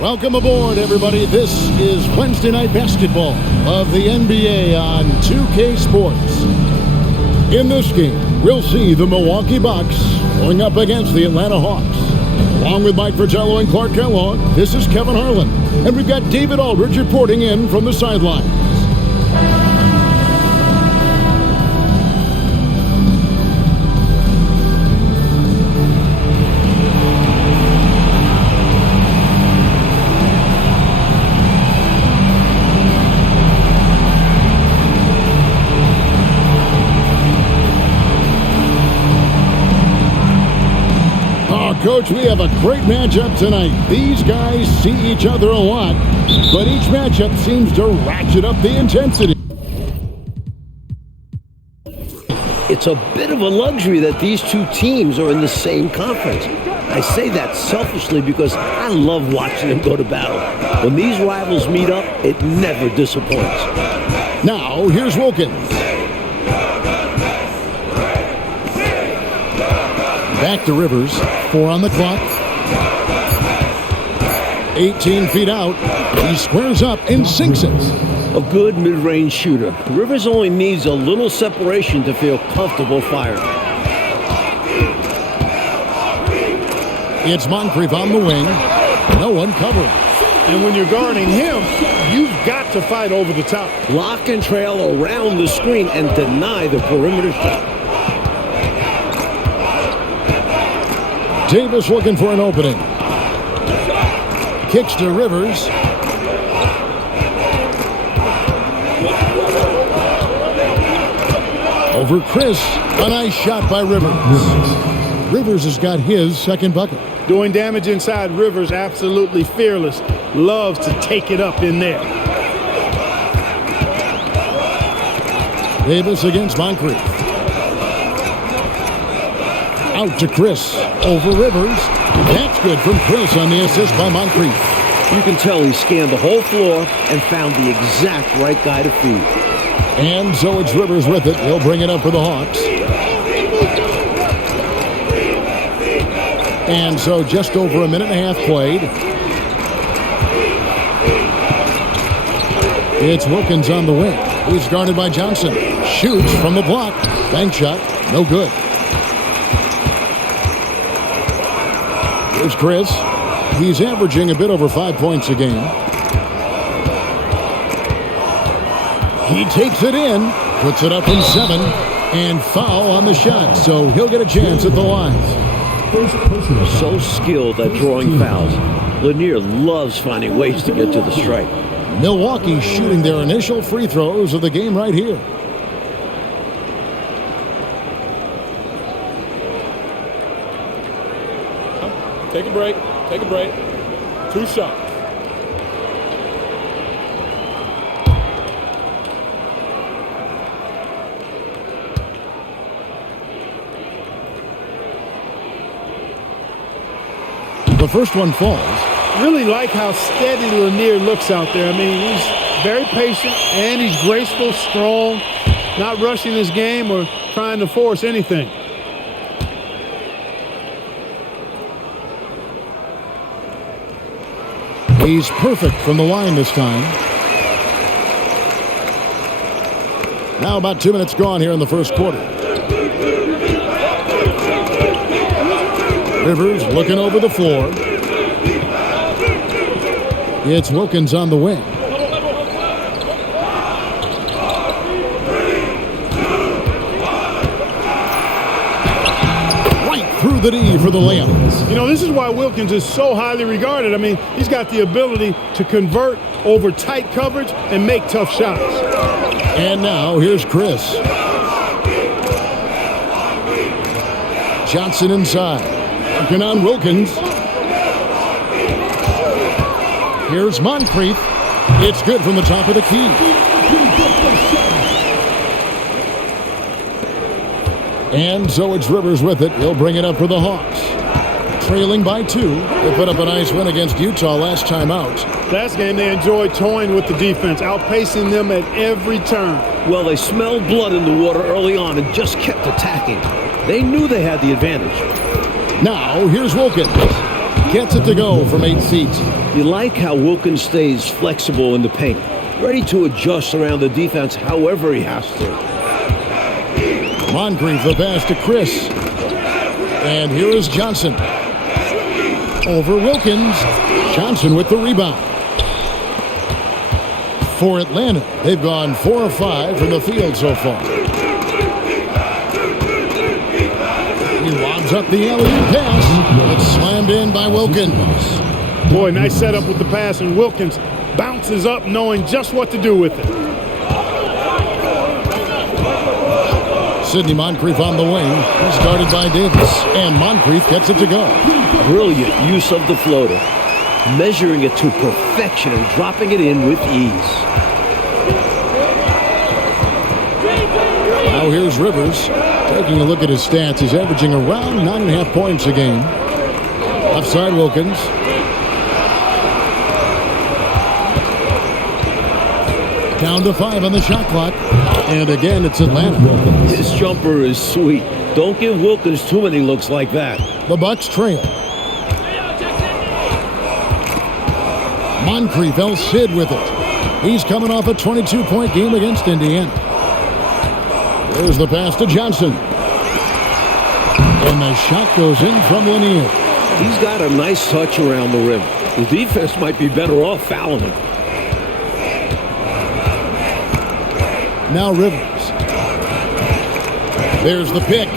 Welcome aboard, everybody. This is Wednesday Night Basketball of the NBA on 2K Sports. In this game, we'll see the Milwaukee Bucks going up against the Atlanta Hawks. Along with Mike Fratello and Clark Kellogg, this is Kevin Harlan. And we've got David Aldridge reporting in from the sidelines. Coach, we have a great matchup tonight. These guys see each other a lot, but each matchup seems to ratchet up the intensity. It's a bit of a luxury that these two teams are in the same conference. I say that selfishly because I love watching them go to battle. When these rivals meet up, it never disappoints. Now, here's Wilkins. Back to Rivers. 4 on the clock. 18 feet out. He squares up and sinks it. A good mid-range shooter. Rivers only needs a little separation to feel comfortable firing. It's Moncrief on the wing. No one covering. And when you're guarding him, you've got to fight over the top. Lock and trail around the screen and deny the perimeter shot. Davis looking for an opening. Kicks to Rivers. Over Chris. A nice shot by Rivers. Rivers has got his second bucket. Doing damage inside. Rivers absolutely fearless. Loves to take it up in there. Davis against Moncrief. Out to Chris. Over Rivers. That's good from Chris on the assist by Moncrief. You can tell he scanned the whole floor and found the exact right guy to feed. And so it's Rivers with it. He'll bring it up for the Hawks. And so just over a minute and a half played. It's Wilkins on the wing. He's guarded by Johnson. Shoots from the block. Bank shot. No good. Here's Chris. He's averaging a bit over 5 points a game. He takes it in, puts it up from 7, and foul on the shot. So he'll get a chance at the line. So skilled at drawing fouls. Lanier loves finding ways to get to the strike. Milwaukee shooting their initial free throws of the game right here. Take a break. Take a break. 2 shots. The first one falls. Really like how steady Lanier looks out there. I mean, he's very patient and he's graceful, strong, not rushing his game or trying to force anything. He's perfect from the line this time. Now about 2 minutes gone here in the first quarter. Rivers looking over the floor. It's Wilkins on the wing. Right through the D for the layup. You know, this is why Wilkins is so highly regarded. I mean, he's got the ability to convert over tight coverage and make tough shots. And now here's Chris. Johnson inside. Working on Wilkins. Here's Moncrief. It's good from the top of the key. And so it's Rivers with it. He'll bring it up for the Hawks. Trailing by 2. They put up a nice win against Utah last time out. Last game, they enjoyed toying with the defense, outpacing them at every turn. Well, they smelled blood in the water early on and just kept attacking. They knew they had the advantage. Now, here's Wilkins. Gets it to go from 8 feet. You like how Wilkins stays flexible in the paint, ready to adjust around the defense however he has to. Moncrief the pass to Chris. And here is Johnson. Over Wilkins. Johnson with the rebound. For Atlanta, they've gone 4 of 5 from the field so far. He lobs up the alley-oop pass. It's slammed in by Wilkins. Boy, nice setup with the pass, and Wilkins bounces up knowing just what to do with it. Sidney Moncrief on the wing. He's guarded by Davis. And Moncrief gets it to go. Brilliant use of the floater. Measuring it to perfection and dropping it in with ease. Now here's Rivers. Taking a look at his stats, he's averaging around 9.5 points a game. Offside Wilkins. Down to 5 on the shot clock. And again, it's Atlanta. His jumper is sweet. Don't give Wilkins too many looks like that. The Bucks trail. Moncrief, El Cid with it. He's coming off a 22-point game against Indiana. There's the pass to Johnson. And the shot goes in from Lanier. He's got a nice touch around the rim. The defense might be better off fouling him. Now Rivers. There's the pick.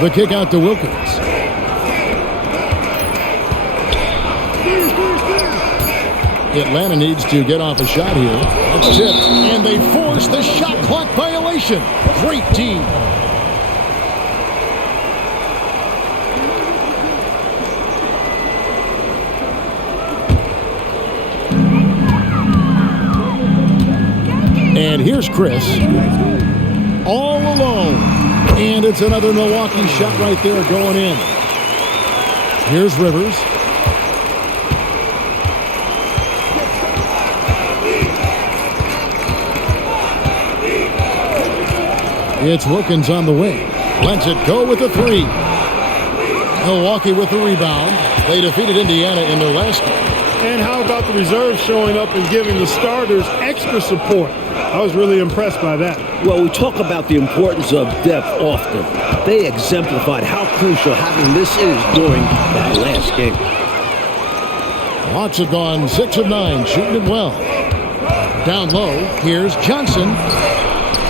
The kick out to Wilkins. Atlanta needs to get off a shot here. That's tipped. And they force the shot clock violation. Great team. And here's Chris. All alone. And it's another Milwaukee shot right there going in. Here's Rivers. It's Wilkins on the wing. Lets it go with the 3. Milwaukee with the rebound. They defeated Indiana in their last game. And how about the reserves showing up and giving the starters extra support? I was really impressed by that. Well, we talk about the importance of depth often. They exemplified how crucial having this is during that last game. Hawks have gone 6 of 9, shooting it well. Down low, here's Johnson.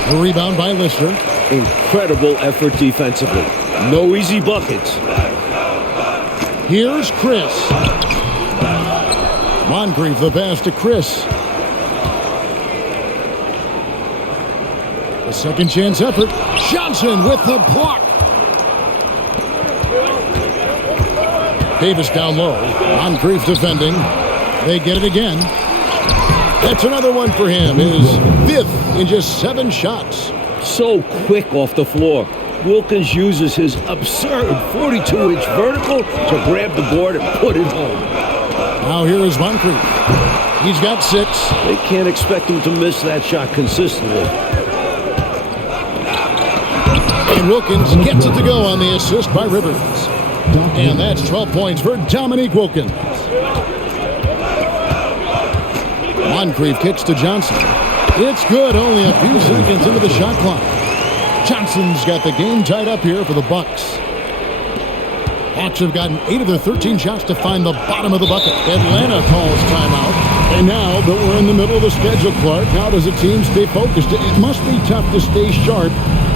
The rebound by Lister. Incredible effort defensively. No easy buckets. Here's Chris. Moncrief the pass to Chris. A second chance effort. Johnson with the block. Davis down low. Moncrief defending. They get it again. That's another one for him. His 5th in just 7 shots. So quick off the floor. Wilkins uses his absurd 42-inch vertical to grab the board and put it home. Now here is Moncrief. He's got 6. They can't expect him to miss that shot consistently. And Wilkins gets it to go on the assist by Rivers. And that's 12 points for Dominique Wilkins. Moncrief kicks to Johnson. It's good, only a few seconds into the shot clock. Johnson's got the game tied up here for the Bucks. Hawks have gotten 8 of their 13 shots to find the bottom of the bucket. Atlanta calls timeout. And now that we're in the middle of the schedule, Clark, how does a team stay focused? It must be tough to stay sharp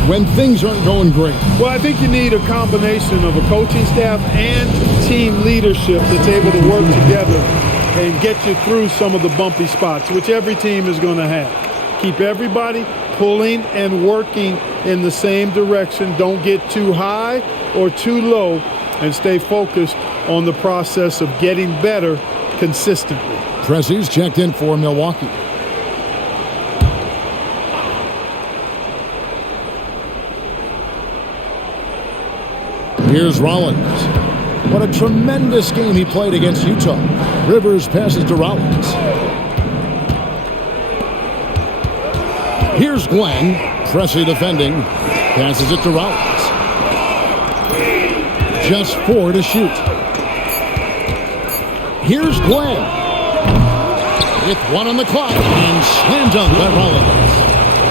when things aren't going great. Well, I think you need a combination of a coaching staff and team leadership that's able to work together and get you through some of the bumpy spots, which every team is going to have. Keep everybody pulling and working in the same direction. Don't get too high or too low, and stay focused on the process of getting better consistently. Pressey's checked in for Milwaukee. Here's Rollins. What a tremendous game he played against Utah. Rivers passes to Rollins. Here's Glenn. Pressey defending. Passes it to Rollins. Just 4 to shoot. Here's Glenn. With 1 on the clock. And slam dunk by Rollins.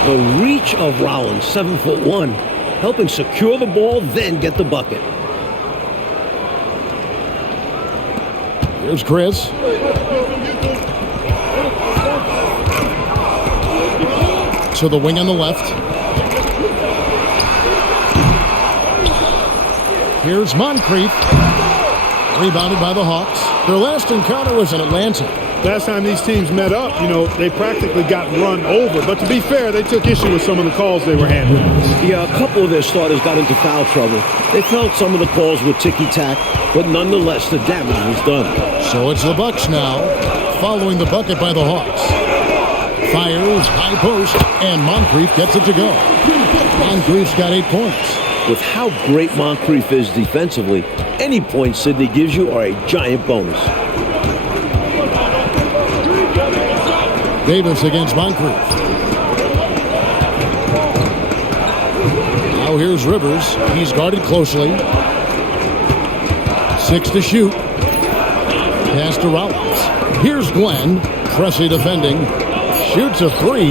The reach of Rollins, 7'1", helping secure the ball, then get the bucket. Here's Chris. To the wing on the left. Here's Moncrief. Rebounded by the Hawks. Their last encounter was in Atlanta. Last time these teams met up, they practically got run over. But to be fair, they took issue with some of the calls they were handling. Yeah, a couple of their starters got into foul trouble. They felt some of the calls were ticky-tack, but nonetheless, the damage was done. So it's the Bucks now, following the bucket by the Hawks. Fires, high post, and Moncrief gets it to go. Moncrief's got 8 points. With how great Moncrief is defensively, any points Sidney gives you are a giant bonus. Davis against Moncrief. Now here's Rivers. He's guarded closely. 6 to shoot. Pass to Rollins. Here's Glenn. Pressey defending. Shoots a 3.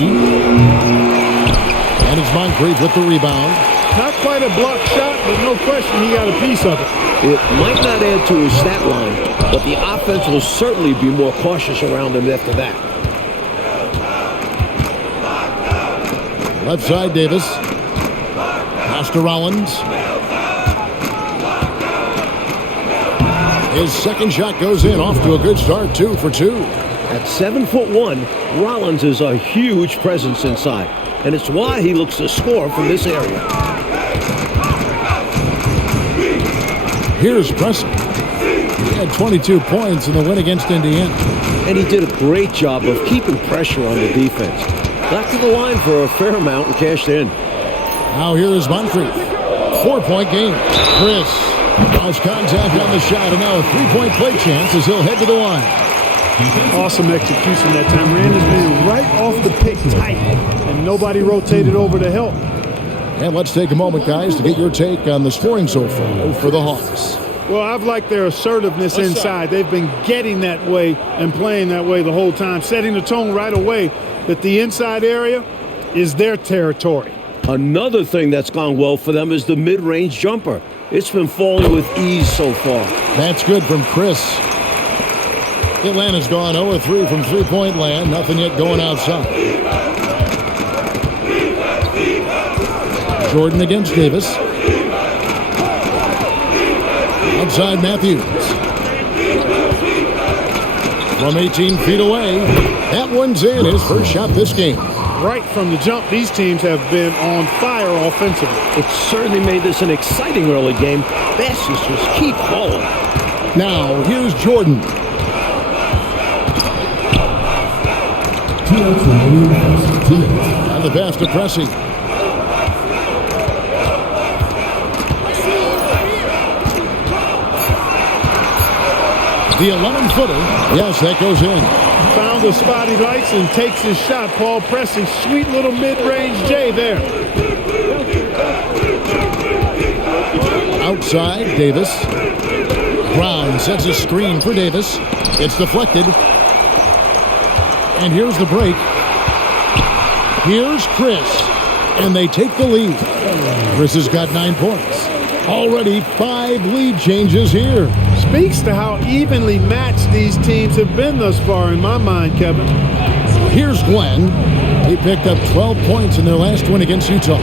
And it's Moncrief with the rebound. Not quite a block shot, but no question he got a piece of it. It might not add to his stat line, but the offense will certainly be more cautious around him after that. Left side, Davis. Pass to Rollins. His second shot goes in, off to a good start, 2 for 2. At 7'1", Rollins is a huge presence inside, and it's why he looks to score from this area. Here's Pressey. He had 22 points in the win against Indiana. And he did a great job of keeping pressure on the defense. Got to the line for a fair amount and cashed in. Now here is Moncrief. 4-point game. Chris lost contact on the shot, and now a 3-point play chance as he'll head to the line. Awesome execution that time. Ran his man right off the pick tight, and nobody rotated over to help. And let's take a moment, guys, to get your take on the scoring so far for the Hawks. Well, I've liked their assertiveness inside. They've been getting that way and playing that way the whole time, setting the tone right away that the inside area is their territory. Another thing that's gone well for them is the mid-range jumper. It's been falling with ease so far. That's good from Chris. Atlanta's gone 0-3 from three-point land. Nothing yet going outside. Jordan against Davis. Outside Matthews. From 18 feet away. That one's in. His first shot this game. Right from the jump, these teams have been on fire offensively. It certainly made this an exciting early game. Baskets just keep falling. Now, here's Jordan. And the pass to Pressey. The 11-footer. Yes, that goes in. Found the spot he likes and takes his shot. Paul Pressey, sweet little mid-range J there. Outside, Davis. Brown sets a screen for Davis. It's deflected. And here's the break. Here's Chris. And they take the lead. Chris has got 9 points. Already 5 lead changes here. Speaks to how evenly matched these teams have been thus far in my mind, Kevin. Here's Glenn. He picked up 12 points in their last win against Utah.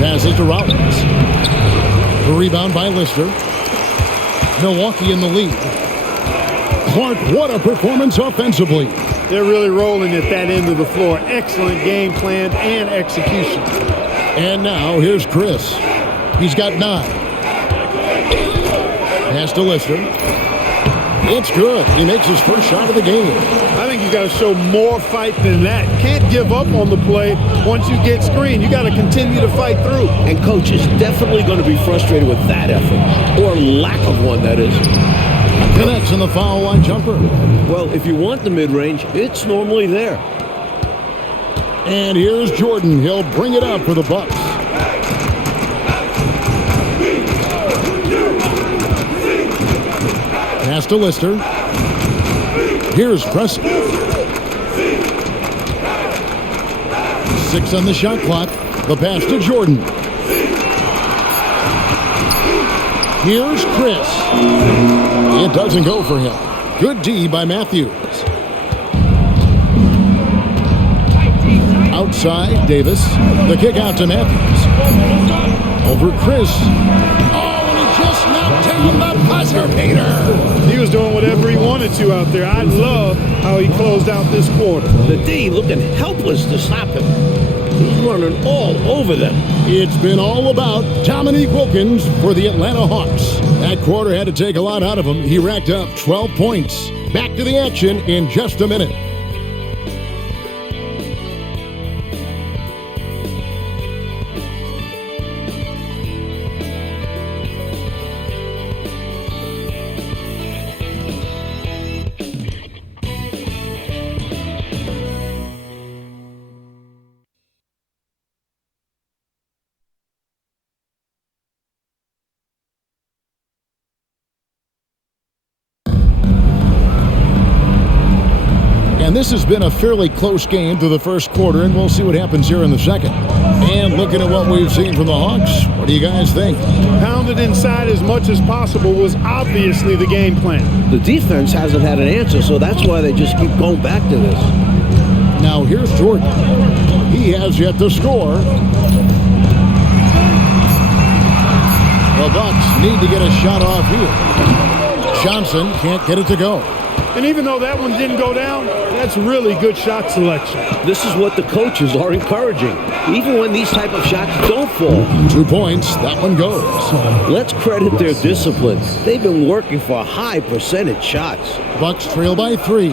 Passes to Rollins. The rebound by Lister. Milwaukee in the lead. Clark, what a performance offensively. They're really rolling at that end of the floor. Excellent game plan and execution. And now here's Chris. He's got 9. Pass to Lister. It's good. He makes his first shot of the game. I think you got to show more fight than that. Can't give up on the play once you get screened. You got to continue to fight through. And coach is definitely going to be frustrated with that effort, or lack of one, that is. Connects in the foul line jumper. Well, if you want the mid-range, it's normally there. And here's Jordan. He'll bring it up for the Bucks. Pass to Lister. Here's Preston. 6 on the shot clock. The pass to Jordan. Here's Chris. It doesn't go for him. Good D by Matthews. Outside, Davis. The kick out to Matthews. Over Chris. Oh, and he just knocked down the buzzer beater. He was doing whatever he wanted to out there. I love how he closed out this quarter. The D looking helpless to stop him. He's running all over them. It's been all about Dominique Wilkins for the Atlanta Hawks. That quarter had to take a lot out of him. He racked up 12 points. Back to the action in just a minute. And this has been a fairly close game through the first quarter, and we'll see what happens here in the second. And looking at what we've seen from the Hawks, what do you guys think? Pounded inside as much as possible was obviously the game plan. The defense hasn't had an answer, so that's why they just keep going back to this. Now here's Jordan. He has yet to score. The Bucks need to get a shot off here. Johnson can't get it to go. And even though that one didn't go down, that's really good shot selection. This is what the coaches are encouraging, even when these type of shots don't fall. 2 points, that one goes. Let's credit their discipline. They've been working for high percentage shots. Bucks trail by 3.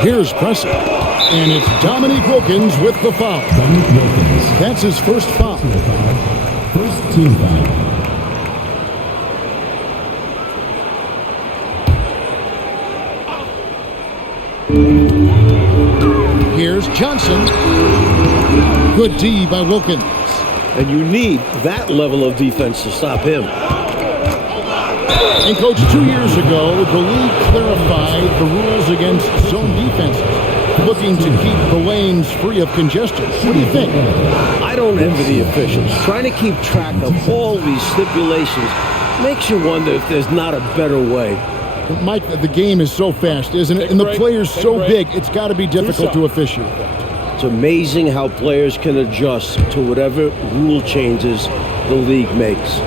Here's Preston. And it's Dominique Wilkins with the foul. That's his first foul. First team foul. Here's Johnson. Good D by Wilkins. And you need that level of defense to stop him. And Coach, 2 years ago, the league clarified the rules against zone defenses, looking to keep the lanes free of congestion. What do you think? I don't envy the officials. Trying to keep track of all these stipulations makes you wonder if there's not a better way. Mike, the game is so fast, isn't it? And the players so big, it's got to be difficult to officiate. It's amazing how players can adjust to whatever rule changes the league makes.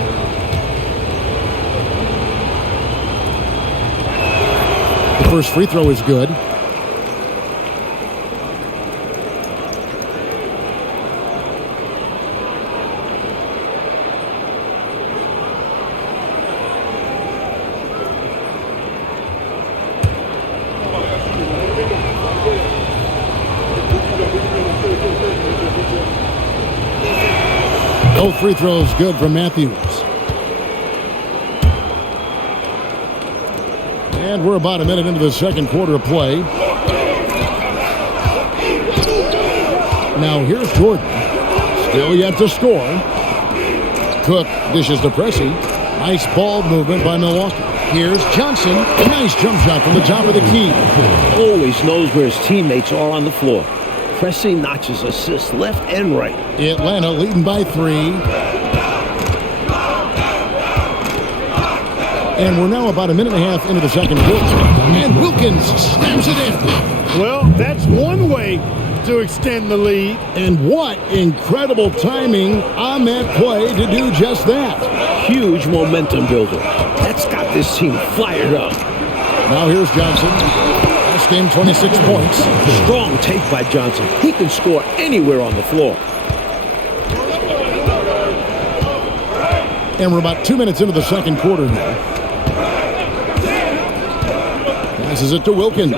The first free throw is good. Both free throws good from Matthews. And we're about a minute into the second quarter of play. Now here's Jordan. Still yet to score. Cook dishes to Pressey. Nice ball movement by Milwaukee. Here's Johnson. A nice jump shot from the top of the key. Always knows where his teammates are on the floor. Pressing notches assists left and right. Atlanta leading by 3. And we're now about a minute and a half into the second quarter. And Wilkins slams it in. Well, that's one way to extend the lead. And what incredible timing on that play to do just that. Huge momentum builder. That's got this team fired up. Now here's Johnson. Last game, 26 points. Strong take by Johnson. He can score anywhere on the floor. And we're about 2 minutes into the second quarter now. Passes it to Wilkins.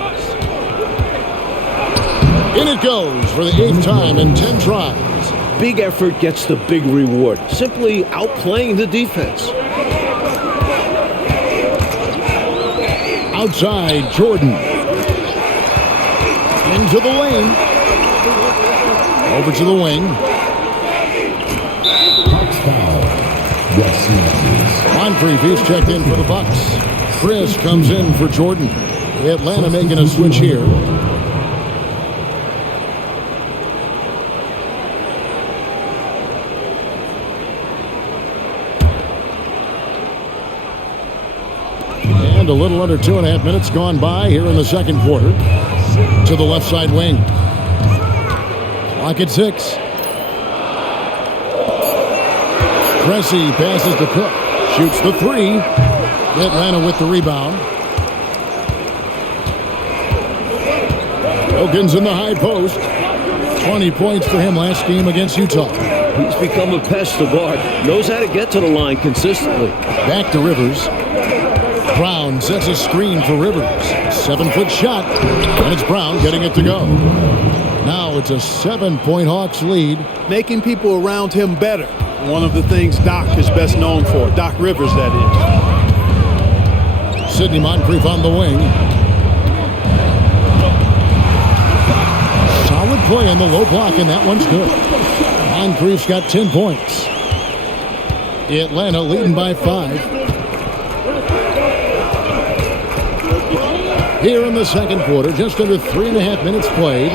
In it goes for the 8th time in 10 tries. Big effort gets the big reward. Simply outplaying the defense. Outside, Jordan. Into the lane. Over to the wing. Bucks foul. West Syracuse. Moncrief, he's checked in for the Bucks. Chris comes in for Jordan. Atlanta making a switch here. And a little under 2.5 minutes gone by here in the second quarter. To the left side wing. Clock at 6. Cressy passes to Cook. Shoots the 3. Atlanta with the rebound. Wilkins in the high post. 20 points for him last game against Utah. He's become a pest to guard. Knows how to get to the line consistently. Back to Rivers. Brown sets a screen for Rivers. 7-foot shot. And it's Brown getting it to go. Now it's a 7-point Hawks lead. Making people around him better. One of the things Doc is best known for. Doc Rivers, that is. Sidney Moncrief on the wing. Solid play on the low block, and that one's good. Moncrief's got 10 points. Atlanta leading by 5. Here in the second quarter, just under 3.5 minutes played.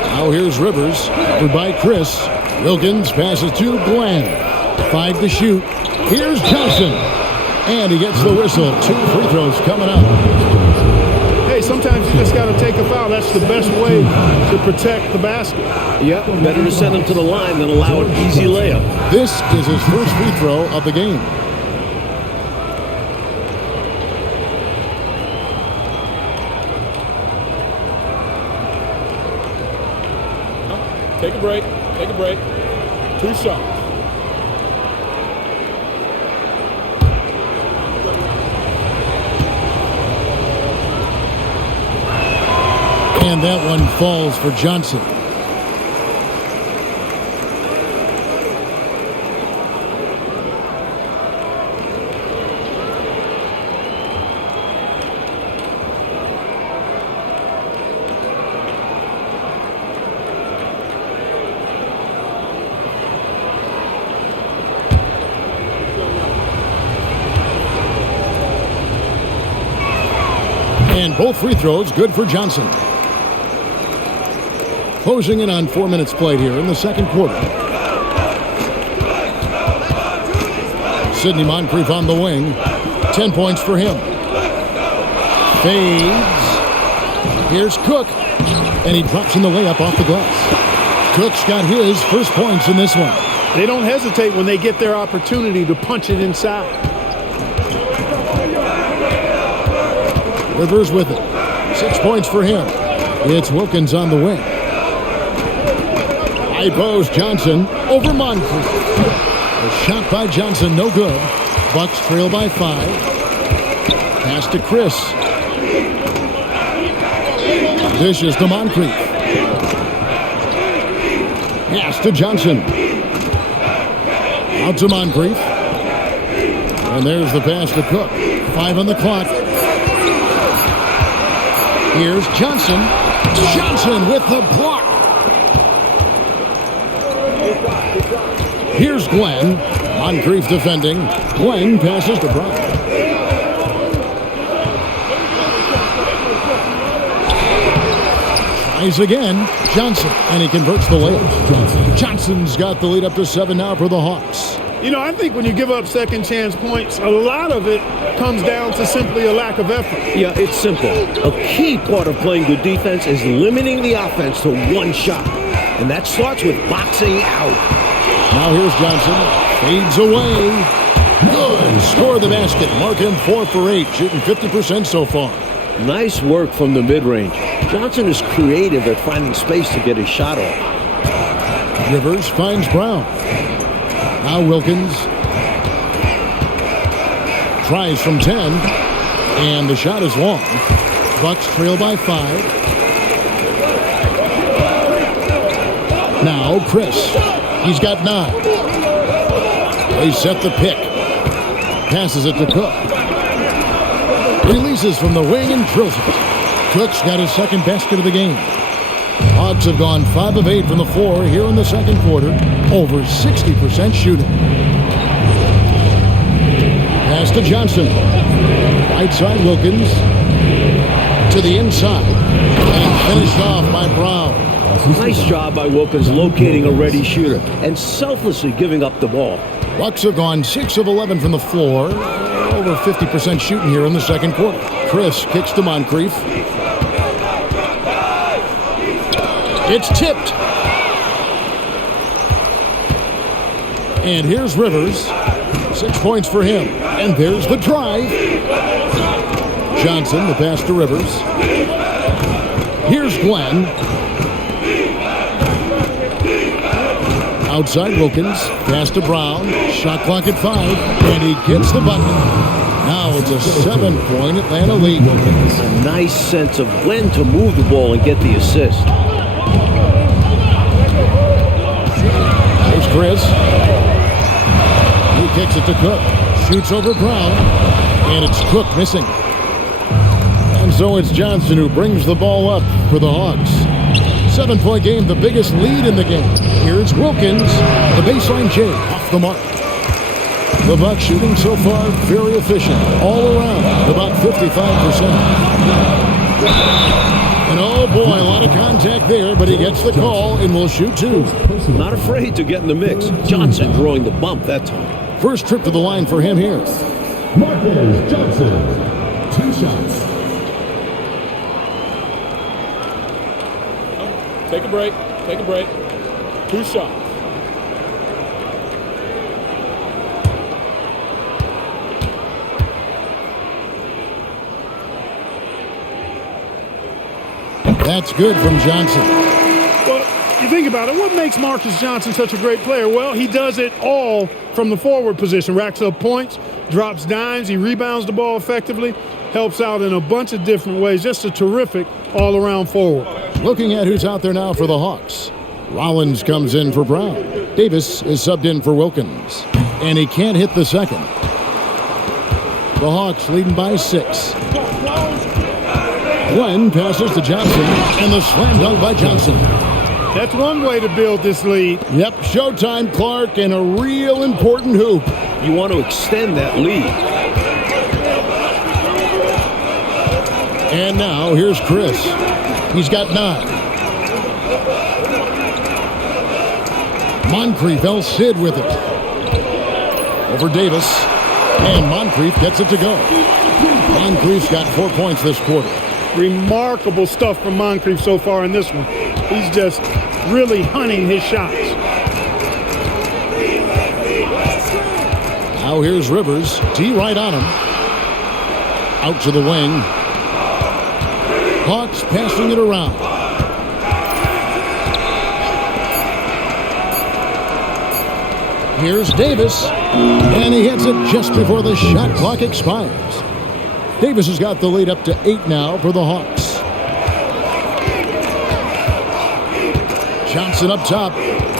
Now here's Rivers, covered by Chris. Wilkins passes to Glenn. 5 to shoot. Here's Johnson. And he gets the whistle. 2 free throws coming up. Hey, sometimes you just got to take a foul. That's the best way to protect the basket. Yep, better to send him to the line than allow an easy layup. This is his first free throw of the game. Take a break. Take a break. 2 shots. And that one falls for Johnson. And both free throws good for Johnson. Closing in on 4 minutes played here in the second quarter. Sidney Moncrief on the wing. 10 points for him. Fades. Here's Cook. And he drops in the layup off the glass. Cook's got his first points in this one. They don't hesitate when they get their opportunity to punch it inside. Rivers with it. 6 points for him. It's Wilkins on the wing. High post Johnson over Moncrief. A shot by Johnson, no good. Bucks trail by 5. Pass to Chris. Dishes to Moncrief. Pass to Johnson. Out to Moncrief. And there's the pass to Cook. 5 on the clock. Here's Johnson. Johnson with the block. Here's Glenn. Moncrief defending. Glenn passes to Brown. Tries again. Johnson. And he converts the layup. Johnson's got the lead up to 7 now for the Hawks. You know, I think when you give up second chance points, a lot of it comes down to simply a lack of effort. Yeah, it's simple. A key part of playing good defense is limiting the offense to one shot. And that starts with boxing out. Now here's Johnson. Fades away. Good. Score the basket. Mark him 4 for 8. Shooting 50% so far. Nice work from the mid-range. Johnson is creative at finding space to get his shot off. Rivers finds Brown. Now Wilkins tries from 10, and the shot is long. Bucks trail by 5. Now Chris, he's got 9. They set the pick. Passes it to Cook. Releases from the wing and drills it. Cook's got his second basket of the game. Hawks have gone 5 of 8 from the floor here in the second quarter. Over 60% shooting. Pass to Johnson. Right side Wilkins. To the inside. And finished off by Brown. Nice job by Wilkins locating a ready shooter and selflessly giving up the ball. Bucks have gone 6 of 11 from the floor. Over 50% shooting here in the second quarter. Chris kicks to Moncrief. It's tipped. And here's Rivers. 6 points for him. And there's the drive. Johnson, the pass to Rivers. Here's Glenn. Outside Wilkins. Pass to Brown. Shot clock at 5. And he gets the bucket. Now it's a 7-point Atlanta lead. A nice sense of when to move the ball and get the assist. Here's Chris. He kicks it to Cook. Shoots over Brown. And it's Cook missing. And so it's Johnson who brings the ball up for the Hawks. 7-point game, the biggest lead in the game. Here's Wilkins. The baseline J off the mark. The Bucks shooting so far very efficient. All around, about 55%. And oh boy, a lot of contact there, but he gets the call and will shoot 2. Not afraid to get in the mix. Johnson drawing the bump that time. First trip to the line for him here. Marcus Johnson, 2 shots. Take a break. Take a break. 2 shots. That's good from Johnson. Well, you think about it, what makes Marcus Johnson such a great player? Well, he does it all from the forward position. Racks up points, drops dimes, he rebounds the ball effectively, helps out in a bunch of different ways. Just a terrific all-around forward. Looking at who's out there now for the Hawks. Rollins comes in for Brown. Davis is subbed in for Wilkins. And he can't hit the second. The Hawks leading by 6. Glenn passes to Johnson, and the slam dunk by Johnson. That's one way to build this lead. Yep, showtime, Clark, and a real important hoop. You want to extend that lead. And now, here's Chris. He's got 9. Moncrief, El Cid with it. Over Davis. And Moncrief gets it to go. Moncrief's got 4 points this quarter. Remarkable stuff from Moncrief so far in this one. He's just really hunting his shots. Now here's Rivers. D right on him. Out to the wing. Hawks passing it around. Here's Davis. And he hits it just before the shot clock expires. Davis has got the lead up to 8 now for the Hawks. Johnson up top.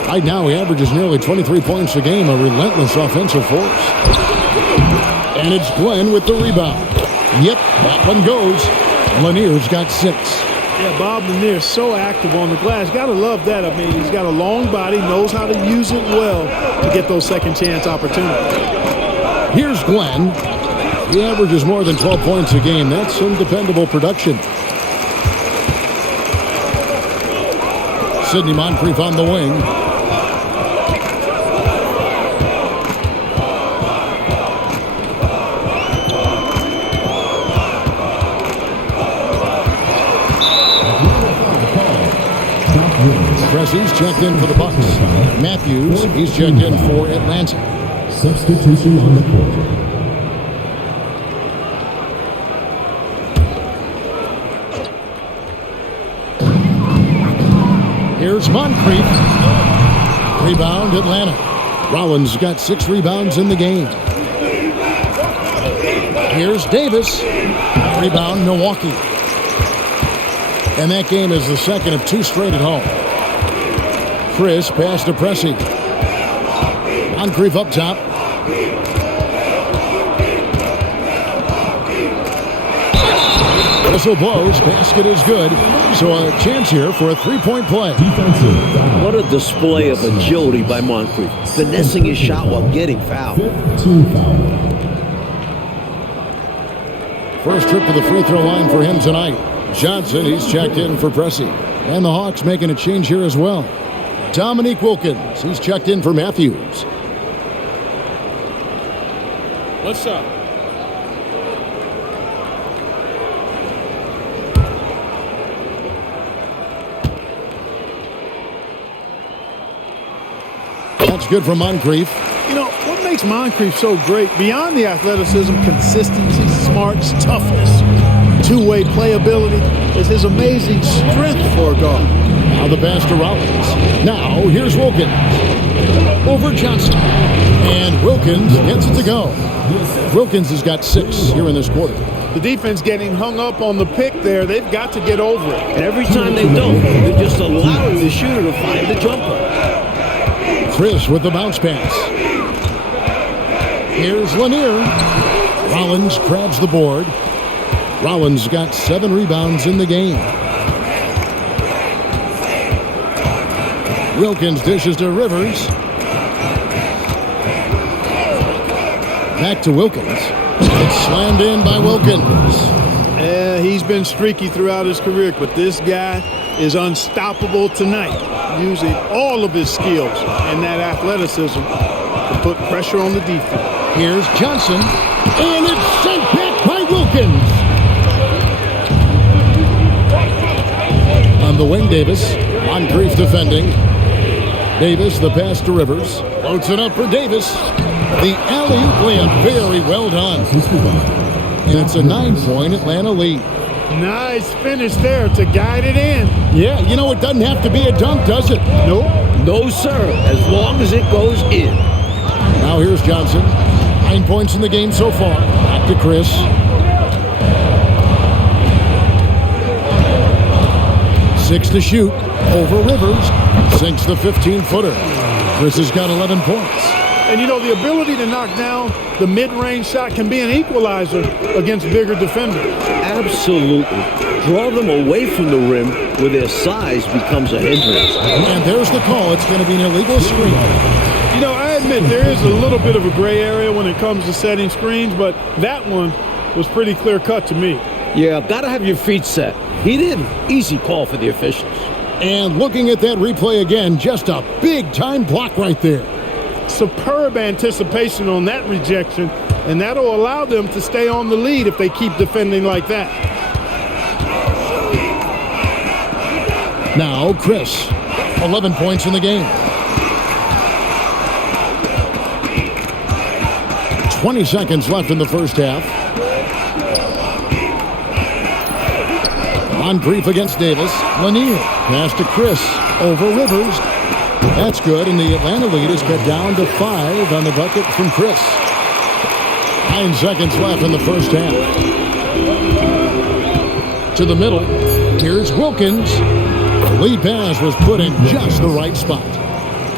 Right now he averages nearly 23 points a game, a relentless offensive force. And it's Glenn with the rebound. Yep, that one goes. Lanier's got 6. Yeah, Bob Lanier so active on the glass. Got to love that. I mean, he's got a long body, knows how to use it well to get those second chance opportunities. Here's Glenn. He averages more than 12 points a game. That's some dependable production. Sidney Moncrief on the wing. Pressey's checked in for the Bucks. Matthews, he's checked in for Atlanta. Substitution on the court. Here's Moncrief. Rebound, Atlanta. Rollins got 6 rebounds in the game. Here's Davis. Rebound, Milwaukee. And that game is the second of 2 straight at home. Chris pass to Pressey. Moncrief up top. Whistle blows. Basket is good. So a chance here for a three-point play. Defensive foul. What a display of agility by Moncrief, finessing his shot while getting fouled. 15 foul. First trip to the free throw line for him tonight. Johnson, he's checked in for Pressey. And the Hawks making a change here as well. Dominique Wilkins, he's checked in for Matthews. What's up? That's good for Moncrief. You know, what makes Moncrief so great, beyond the athleticism, consistency, smarts, toughness, two-way playability, is his amazing strength for a guard. Now the pass to Rollins. Now here's Wilkins. Over Johnson. And Wilkins gets it to go. Wilkins has got 6 here in this quarter. The defense getting hung up on the pick there. They've got to get over it. And every time they don't, they're just allowing the shooter to find the jumper. Chris with the bounce pass. Here's Lanier. Rollins grabs the board. Rollins got 7 rebounds in the game. Wilkins dishes to Rivers. Back to Wilkins. It's slammed in by Wilkins. He's been streaky throughout his career, but this guy is unstoppable tonight, using all of his skills and that athleticism to put pressure on the defense. Here's Johnson, and it's sent back by Wilkins. On the wing, Davis. Moncrief defending. Davis, the pass to Rivers. Floats it up for Davis. The alley-oop layup, very well done. And it's a 9-point Atlanta lead. Nice finish there to guide it in. Yeah, you know, it doesn't have to be a dunk, does it? Nope. No, sir, as long as it goes in. Now here's Johnson. 9 points in the game so far. Back to Chris. Six to shoot. Over Rivers. Sinks the 15-footer. Chris has got 11 points. And, you know, the ability to knock down the mid-range shot can be an equalizer against bigger defenders. Absolutely. Draw them away from the rim where their size becomes a hindrance. And there's the call. It's going to be an illegal screen. You know, I admit there is a little bit of a gray area when it comes to setting screens, but that one was pretty clear-cut to me. Yeah, gotta have your feet set. He didn't. Easy call for the officials. And looking at that replay again, just a big-time block right there. Superb anticipation on that rejection, and that'll allow them to stay on the lead if they keep defending like that. Now Chris, 11 points in the game. 20 seconds left in the first half. Moncrief against Davis. Lanier, pass to Chris, over Rivers. That's good, and the Atlanta lead is cut down to 5 on the bucket from Chris. 9 seconds left in the first half. To the middle, here's Wilkins. The lead pass was put in just the right spot.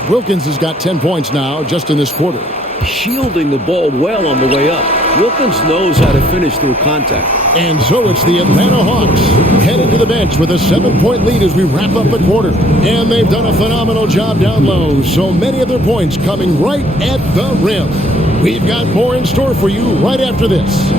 Wilkins has got 10 points now just in this quarter. Shielding the ball well on the way up. Wilkins knows how to finish through contact. And so it's the Atlanta Hawks headed to the bench with a 7-point lead as we wrap up the quarter. And they've done a phenomenal job down low. So many of their points coming right at the rim. We've got more in store for you right after this.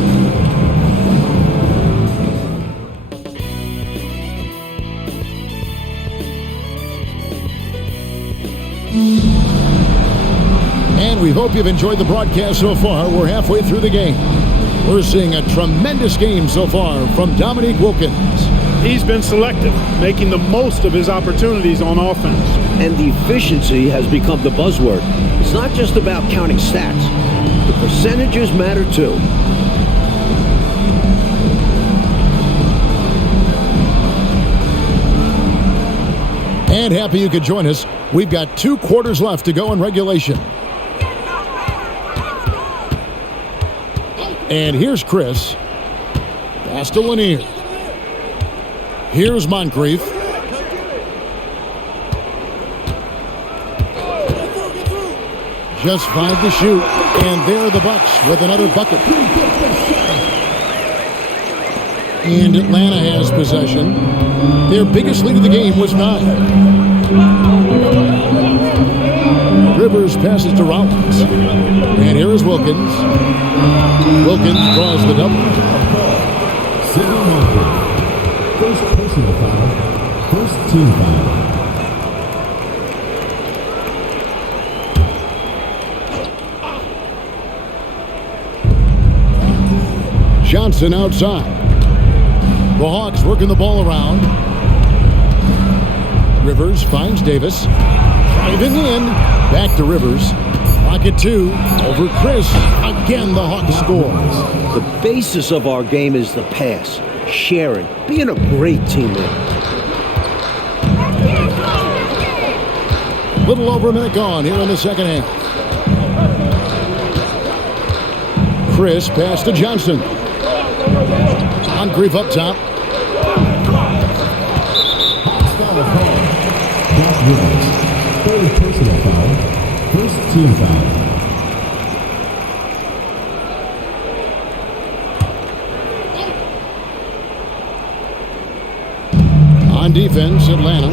And we hope you've enjoyed the broadcast so far. We're halfway through the game. We're seeing a tremendous game so far from Dominique Wilkins. He's been selective, making the most of his opportunities on offense. And the efficiency has become the buzzword. It's not just about counting stats. The percentages matter too. And happy you could join us. We've got 2 quarters left to go in regulation. And here's Chris. Pass to Lanier. Here's Moncrief. Just 5 to shoot. And there are the Bucks with another bucket. And Atlanta has possession. Their biggest lead of the game was 9. Rivers passes to Rollins. And here is Wilkins. Wilkins draws the double. First personal foul. First team foul. Johnson outside. The Hawks working the ball around. Rivers finds Davis. Driving in. Back to Rivers. Pocket 2. Over Chris. Again, the Hawks scores. The basis of our game is the pass, sharing, being a great teammate. Little over a minute gone here in the second half. Chris pass to Johnson. Moncrief up top. Third personal foul. First team foul. On defense, Atlanta.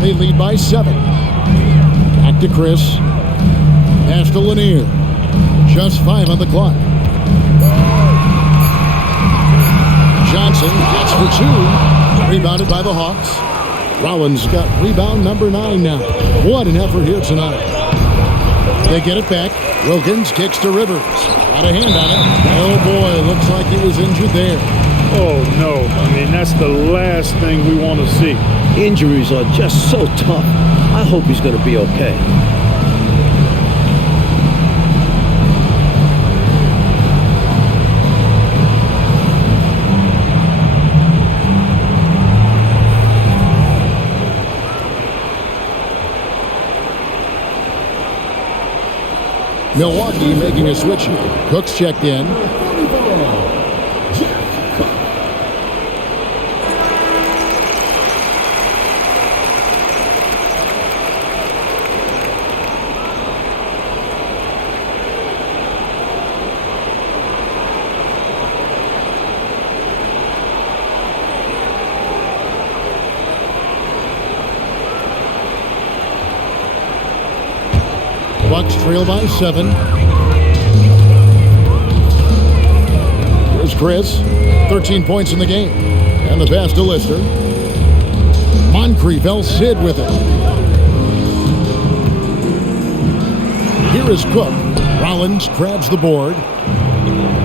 They lead by 7. Back to Chris. Pass to Lanier. Just 5 on the clock. Johnson gets for 2. Rebounded by the Hawks. Rollins got rebound number 9 now. What an effort here tonight. They get it back. Wilkins kicks to Rivers. Got a hand on it. Oh boy, looks like he was injured there. Oh, no. I mean, that's the last thing we want to see. Injuries are just so tough. I hope he's going to be okay. Milwaukee making a switch here. Cook's checked in. Bucks trail by 7. Here's Chris. 13 points in the game. And the pass to Lister. Moncrief, El Cid with it. Here is Cook. Rollins grabs the board.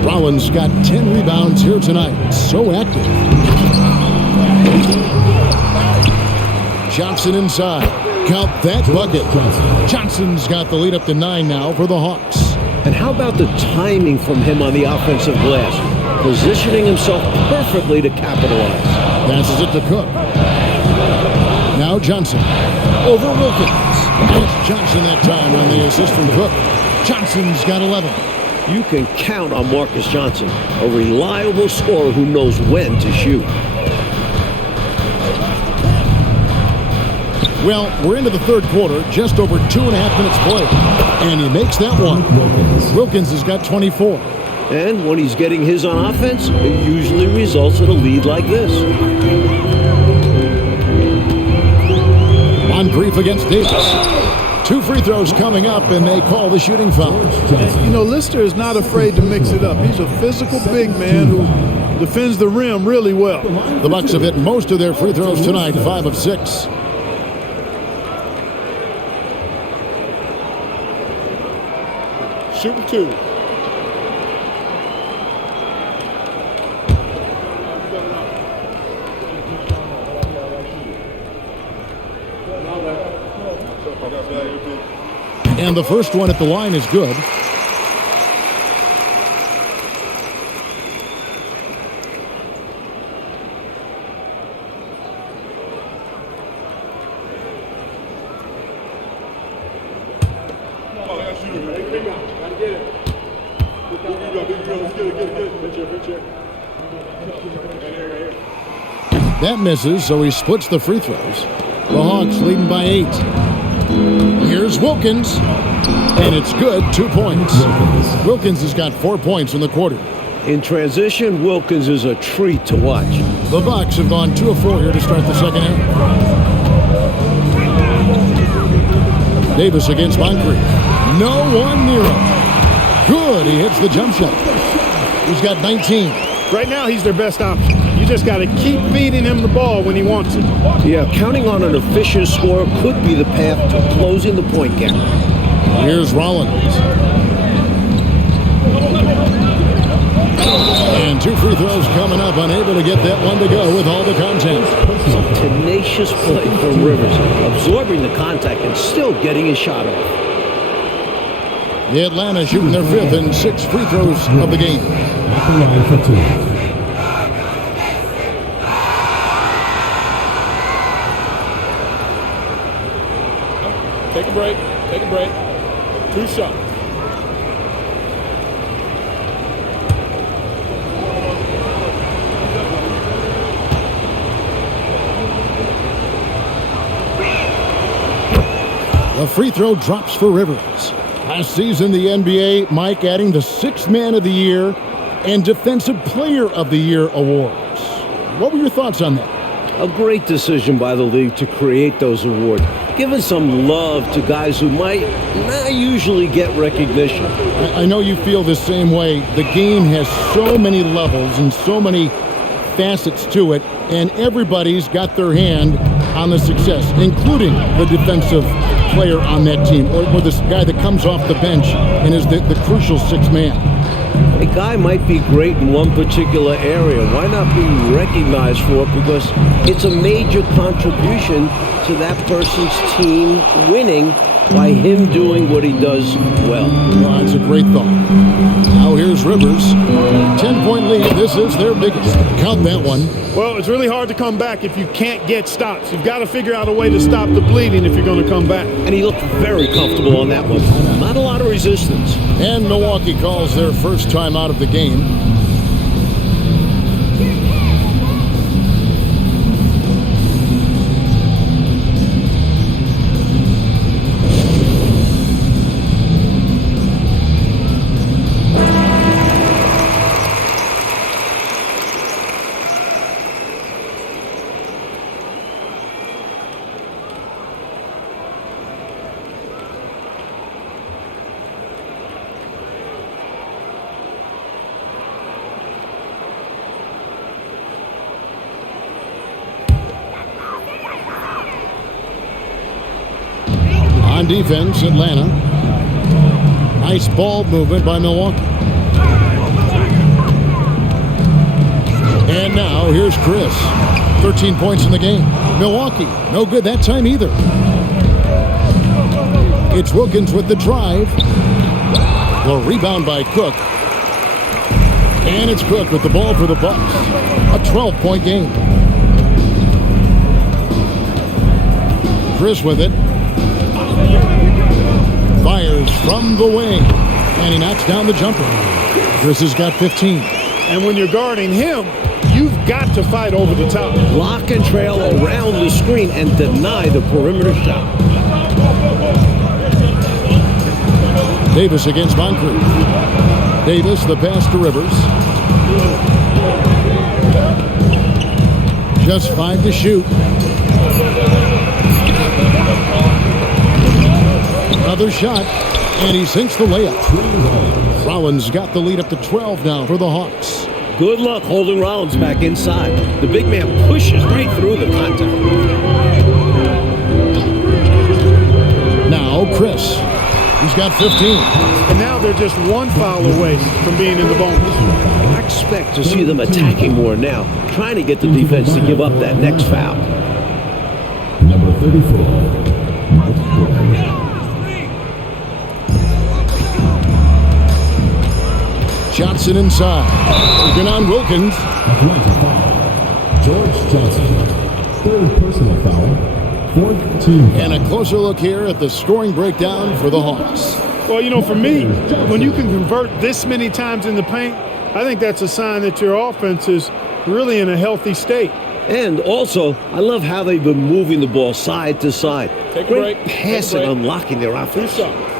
Rollins got 10 rebounds here tonight. So active. Johnson inside. Count that bucket. Johnson's got the lead up to 9 now for the Hawks. And how about the timing from him on the offensive glass? Positioning himself perfectly to capitalize. Passes it to Cook. Now Johnson. Over Wilkins. It's Johnson that time on the assist from Cook. Johnson's got 11. You can count on Marcus Johnson, a reliable scorer who knows when to shoot. Well, we're into the third quarter, just over 2.5 minutes played. And he makes that one. Wilkins has got 24. And when he's getting his on offense, it usually results in a lead like this. Moncrief against Davis. 2 free throws coming up, and they call the shooting foul. You know, Lister is not afraid to mix it up. He's a physical big man who defends the rim really well. The Bucks have hit most of their free throws tonight, 5 of 6. Shooting 2. And the first one at the line is good. That misses, so he splits the free throws. The Hawks leading by 8. Here's Wilkins, and it's good, 2 points. Wilkins has got 4 points in the quarter. In transition, Wilkins is a treat to watch. The Bucks have gone 2 of 4 here to start the second half. Davis against Moncrief. No one near him. Good. He hits the jump shot. He's got 19. Right now, he's their best option. You just got to keep feeding him the ball when he wants it. Yeah, counting on an efficient score could be the path to closing the point gap. Here's Rollins. And 2 free throws coming up. Unable to get that one to go with all the contact. Some tenacious play from Rivers, absorbing the contact and still getting his shot off. The Atlanta shooting their 5th and 6th free throws of the game. At the line for 2. Take a break. Take a break. 2 shots. The free throw drops for Rivers. Last season, the NBA, Mike, adding the 6th Man of the Year and Defensive Player of the Year awards. What were your thoughts on that? A great decision by the league to create those awards, giving some love to guys who might not usually get recognition. I know you feel the same way. The game has so many levels and so many facets to it, and everybody's got their hand on the success, including the defensive player on that team, or this guy that comes off the bench and is the crucial 6th man. A guy might be great in one particular area. Why not be recognized for it? Because it's a major contribution to that person's team winning by him doing what he does well. Well, that's a great thought. Now here's Rivers. 10-point lead. This is their biggest. Count that one. Well, it's really hard to come back if you can't get stops. You've got to figure out a way to stop the bleeding if you're going to come back. And he looked very comfortable on that one. Not a lot of resistance. And Milwaukee calls their first time out of the game. On defense, Atlanta. Nice ball movement by Milwaukee. And now here's Chris. 13 points in the game. Milwaukee, no good that time either. It's Wilkins with the drive. The rebound by Cook. And it's Cook with the ball for the Bucks. A 12-point game. Chris with it. Fires from the wing, and he knocks down the jumper. Chris has got 15. And when you're guarding him, you've got to fight over the top. Lock and trail around the screen and deny the perimeter shot. Davis against Moncrief. Davis, the pass to Rivers. Just 5 to shoot. Another shot, and he sinks the layup. Rollins got the lead up to 12 now for the Hawks. Good luck holding Rollins back inside. The big man pushes right through the contact. Now Chris. He's got 15. And now they're just one foul away from being in the bonus. I expect to see them attacking more now, trying to get the defense to give up that next foul. Number 34, Mike Gordon. Johnson inside. Working on Wilkins. Atlanta foul. George Johnson. 3rd personal foul. 4th team foul. And a closer look here at the scoring breakdown for the Hawks. Well, you know, for me, when you can convert this many times in the paint, I think that's a sign that your offense is really in a healthy state. And also, I love how they've been moving the ball side to side. Take a Great break. passing, Take a break. unlocking their offense. 2 shots.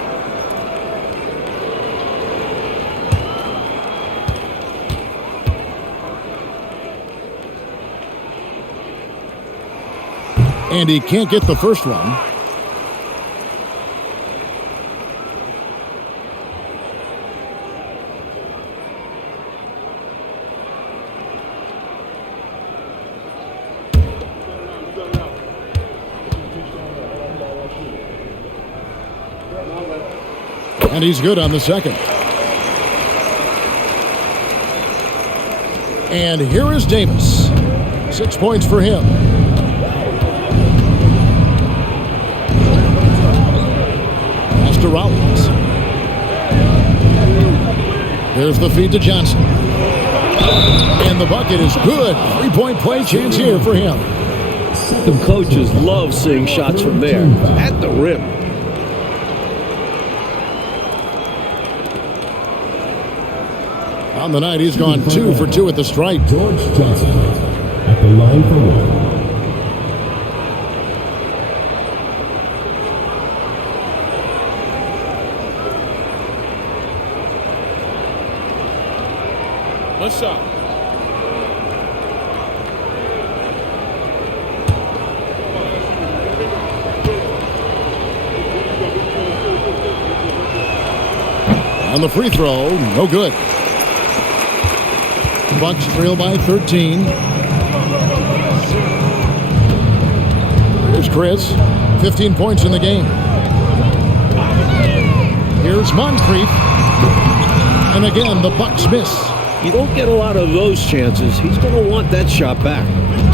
And he can't get the first one. And he's good on the second. And here is Davis. 6 points for him. Pass to Rollins. There's the feed to Johnson. And the bucket is good. 3-point play chance here for him. The coaches love seeing shots from there. At the rim. On the night, he's gone 2 for 2 at the stripe. George Johnson at the line for one. One shot. On the free throw, no good. Bucks trail by 13. Here's Chris. 15 points in the game. Here's Moncrief. And again, the Bucks miss. You don't get a lot of those chances. He's going to want that shot back.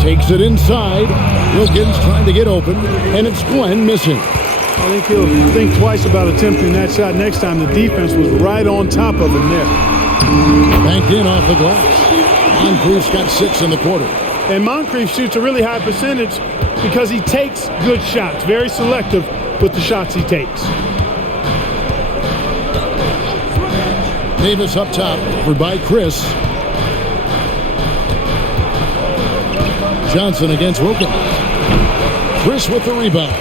Takes it inside. Wilkins trying to get open. And it's Glenn missing. I think he'll think twice about attempting that shot next time. The defense was right on top of him there. Banked in off the glass. Moncrief's got 6 in the quarter. And Moncrief shoots a really high percentage because he takes good shots. Very selective with the shots he takes. Davis up top for by Chris. Johnson against Wilkins. Chris with the rebound.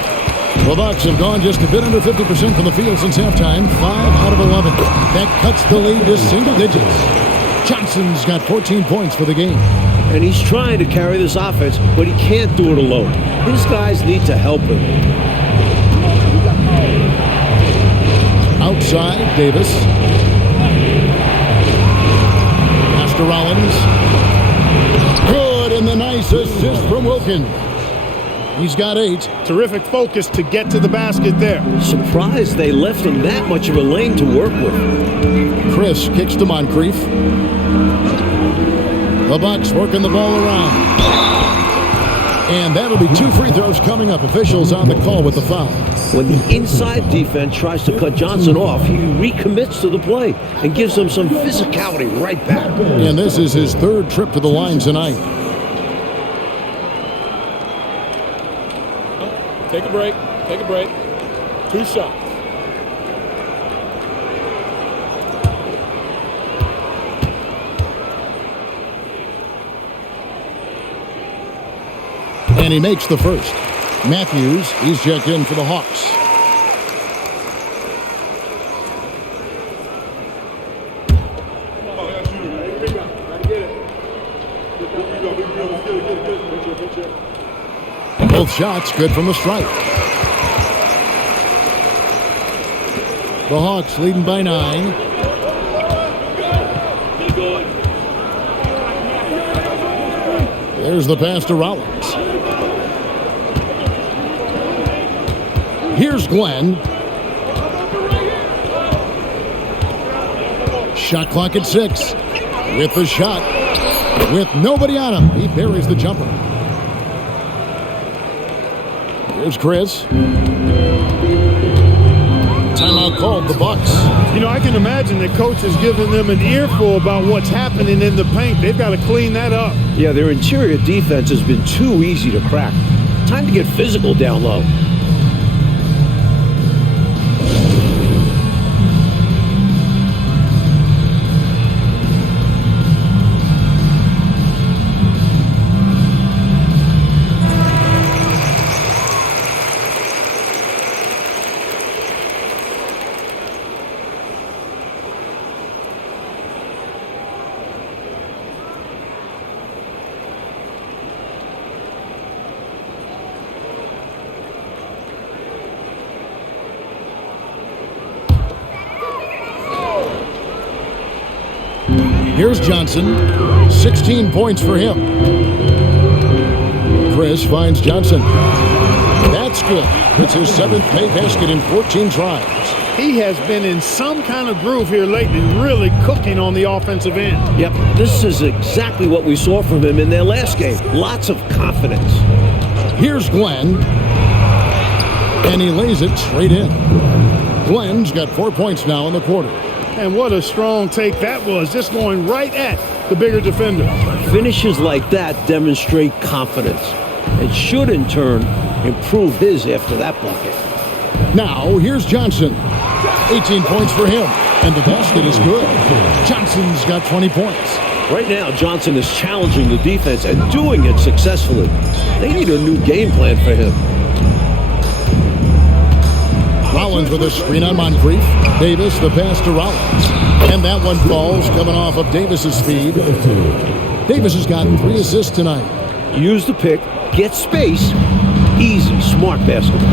The Bucks have gone just a bit under 50% from the field since halftime. 5 out of 11. That cuts the lead to single digits. Johnson's got 14 points for the game. And he's trying to carry this offense, but he can't do it alone. His guys need to help him. Outside, Davis. Pass to Rollins. Good, and the nice assist from Wilkins. He's got 8. Terrific focus to get to the basket there. Surprised they left him that much of a lane to work with. Chris kicks to Moncrief. The Bucks working the ball around. And that'll be 2 free throws coming up. Officials on the call with the foul. When the inside defense tries to cut Johnson off, he recommits to the play and gives them some physicality right back. And this is his 3rd trip to the line tonight. Take a break. Take a break. 2 shots. And he makes the first. Matthews, he's checked in for the Hawks. Both shots good from the stripe. The Hawks leading by 9. There's the pass to Rollins. Here's Glenn. Shot clock at 6. With the shot. With nobody on him. He buries the jumper. Here's Chris. Timeout called, the Bucks. You know, I can imagine the coach is giving them an earful about what's happening in the paint. They've got to clean that up. Yeah, their interior defense has been too easy to crack. Time to get physical down low. Here's Johnson. 16 points for him. Chris finds Johnson. That's good. It's his 7th pay basket in 14 tries. He has been in some kind of groove here lately, really cooking on the offensive end. Yep, this is exactly what we saw from him in their last game. Lots of confidence. Here's Glenn. And he lays it straight in. Glenn's got 4 points now in the quarter. And what a strong take that was, just going right at the bigger defender. Finishes like that demonstrate confidence and should, in turn, improve his after that bucket. Now, here's Johnson. 18 points for him. And the basket is good. Johnson's got 20 points. Right now, Johnson is challenging the defense and doing it successfully. They need a new game plan for him. Rollins with a screen on Moncrief. Davis, the pass to Rollins. And that one falls, coming off of Davis's speed. Davis has got 3 assists tonight. Use the pick, get space. Easy, smart basketball.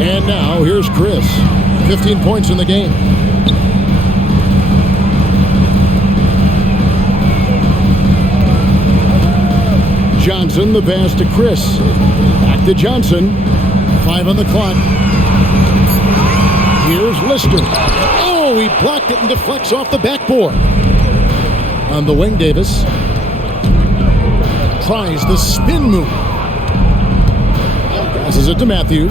And now, here's Chris. 15 points in the game. Johnson, the pass to Chris. Back to Johnson. 5 on the clock. Here's Lister. Oh, he blocked it and deflects off the backboard. On the wing, Davis tries the spin move. Passes it to Matthews.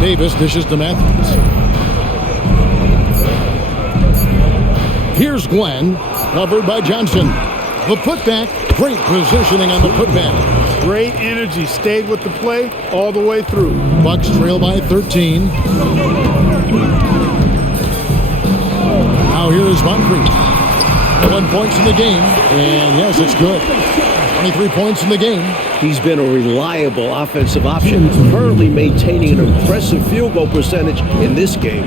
Davis dishes to Matthews. Here's Glenn, covered by Johnson. The putback, great positioning on the putback. Great energy, stayed with the play all the way through. Bucks trail by 13. Now here is Moncrief. 1 points in the game, and yes, it's good. 23 points in the game. He's been a reliable offensive option, currently maintaining an impressive field goal percentage in this game.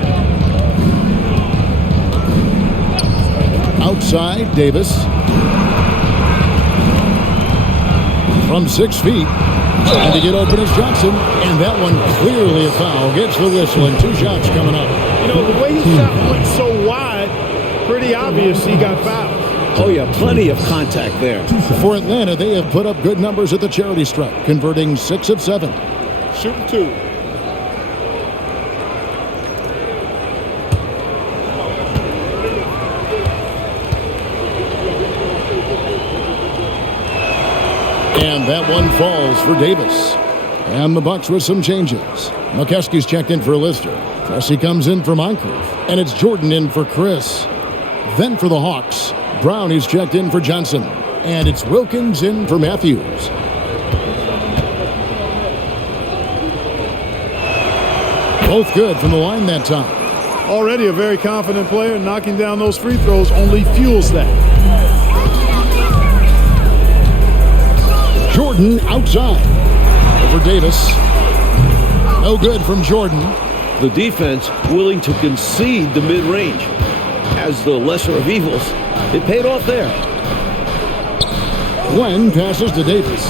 Outside, Davis. From 6 feet. And to get open is Johnson. And that one clearly a foul. Gets the whistle and 2 shots coming up. You know, the way his shot went so wide, pretty obvious he got fouled. Oh, yeah, plenty of contact there. For Atlanta, they have put up good numbers at the charity stripe, converting 6 of 7. Shooting 2. And that one falls for Davis. And the Bucks with some changes. McKeskey's checked in for Lister. Cressy comes in for Moncrief. And it's Jordan in for Chris. Then for the Hawks, Brown is checked in for Johnson. And it's Wilkins in for Matthews. Both good from the line that time. Already a very confident player. Knocking down those free throws only fuels that. Jordan outside for Davis. No good from Jordan. The defense willing to concede the mid-range. As the lesser of evils, it paid off there. Glenn passes to Davis.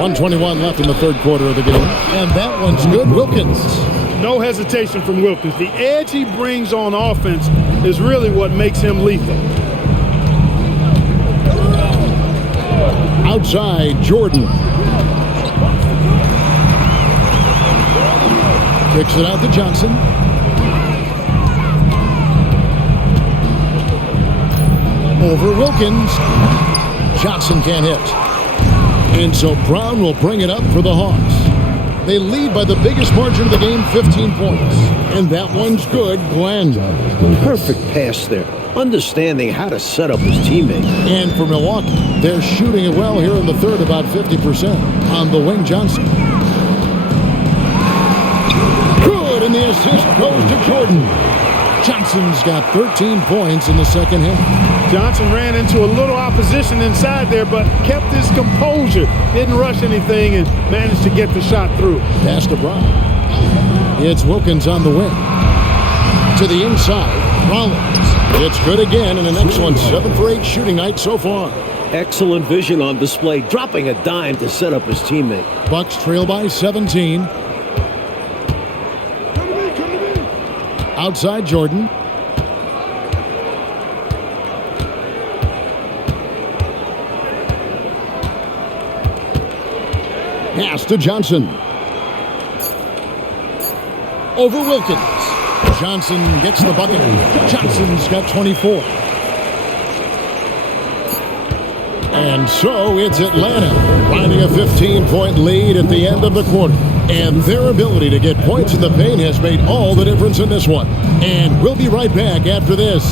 1:21 left in the third quarter of the game. And that one's good. Wilkins. No hesitation from Wilkins. The edge he brings on offense is really what makes him lethal. Outside, Jordan. Kicks it out to Johnson. Over Wilkins. Johnson can't hit. And so Brown will bring it up for the Hawks. They lead by the biggest margin of the game, 15 points. And that one's good, Glenn. Perfect pass there. Understanding how to set up his teammate. And for Milwaukee, they're shooting it well here in the third, about 50%. On the wing, Johnson. Good, and the assist goes to Jordan. Johnson's got 13 points in the second half. Johnson ran into a little opposition inside there, but kept his composure. Didn't rush anything and managed to get the shot through. Pass to Brown. It's Wilkins on the wing. To the inside, Rollins. It's good again, and an excellent 7 for 8 shooting night so far. Excellent vision on display, dropping a dime to set up his teammate. Bucks trail by 17. Outside Jordan. Pass to Johnson. Over Wilkins. Johnson gets the bucket. Johnson's got 24. And so it's Atlanta finding a 15-point lead at the end of the quarter. And their ability to get points in the paint has made all the difference in this one. And we'll be right back after this.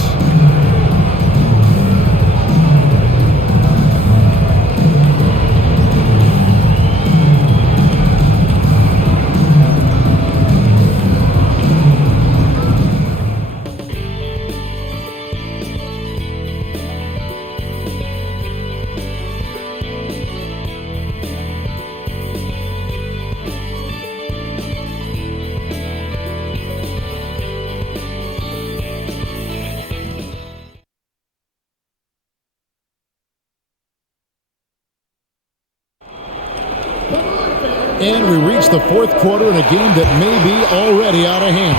And we reach the fourth quarter in a game that may be already out of hand.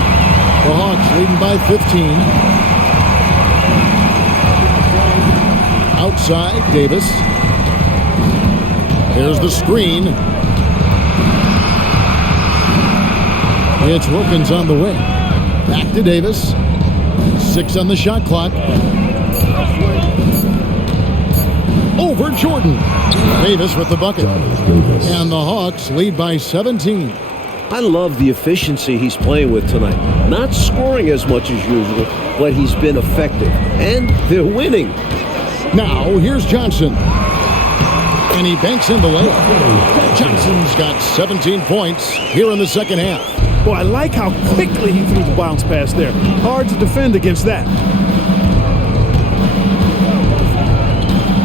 The Hawks leading by 15. Outside, Davis. Here's the screen. It's Wilkins on the wing. Back to Davis. 6 on the shot clock. Over Jordan. Davis with the bucket. And the Hawks lead by 17. I love the efficiency he's playing with tonight. Not scoring as much as usual, but he's been effective. And they're winning. Now, here's Johnson. And he banks in the layup. Johnson's got 17 points here in the second half. Well, I like how quickly he threw the bounce pass there. Hard to defend against that.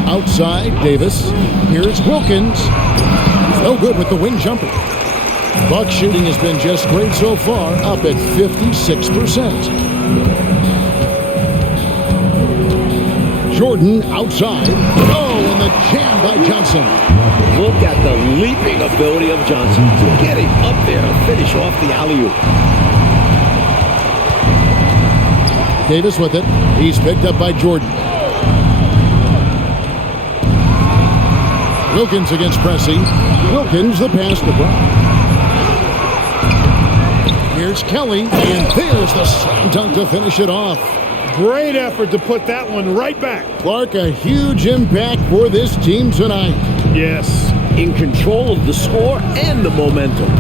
Outside, Davis. Here's Wilkins. No good with the wing jumper. Buck shooting has been just great so far, up at 56%. Jordan outside. Oh, and the jam by Johnson. Look at the leaping ability of Johnson. Getting up there to finish off the alley-oop. Davis with it. He's picked up by Jordan. Wilkins against Pressey. Wilkins the pass to Brown. Here's Kelly, and there's the slam dunk to finish it off. Great effort to put that one right back. Clark, a huge impact for this team tonight. Yes. In control of the score and the momentum.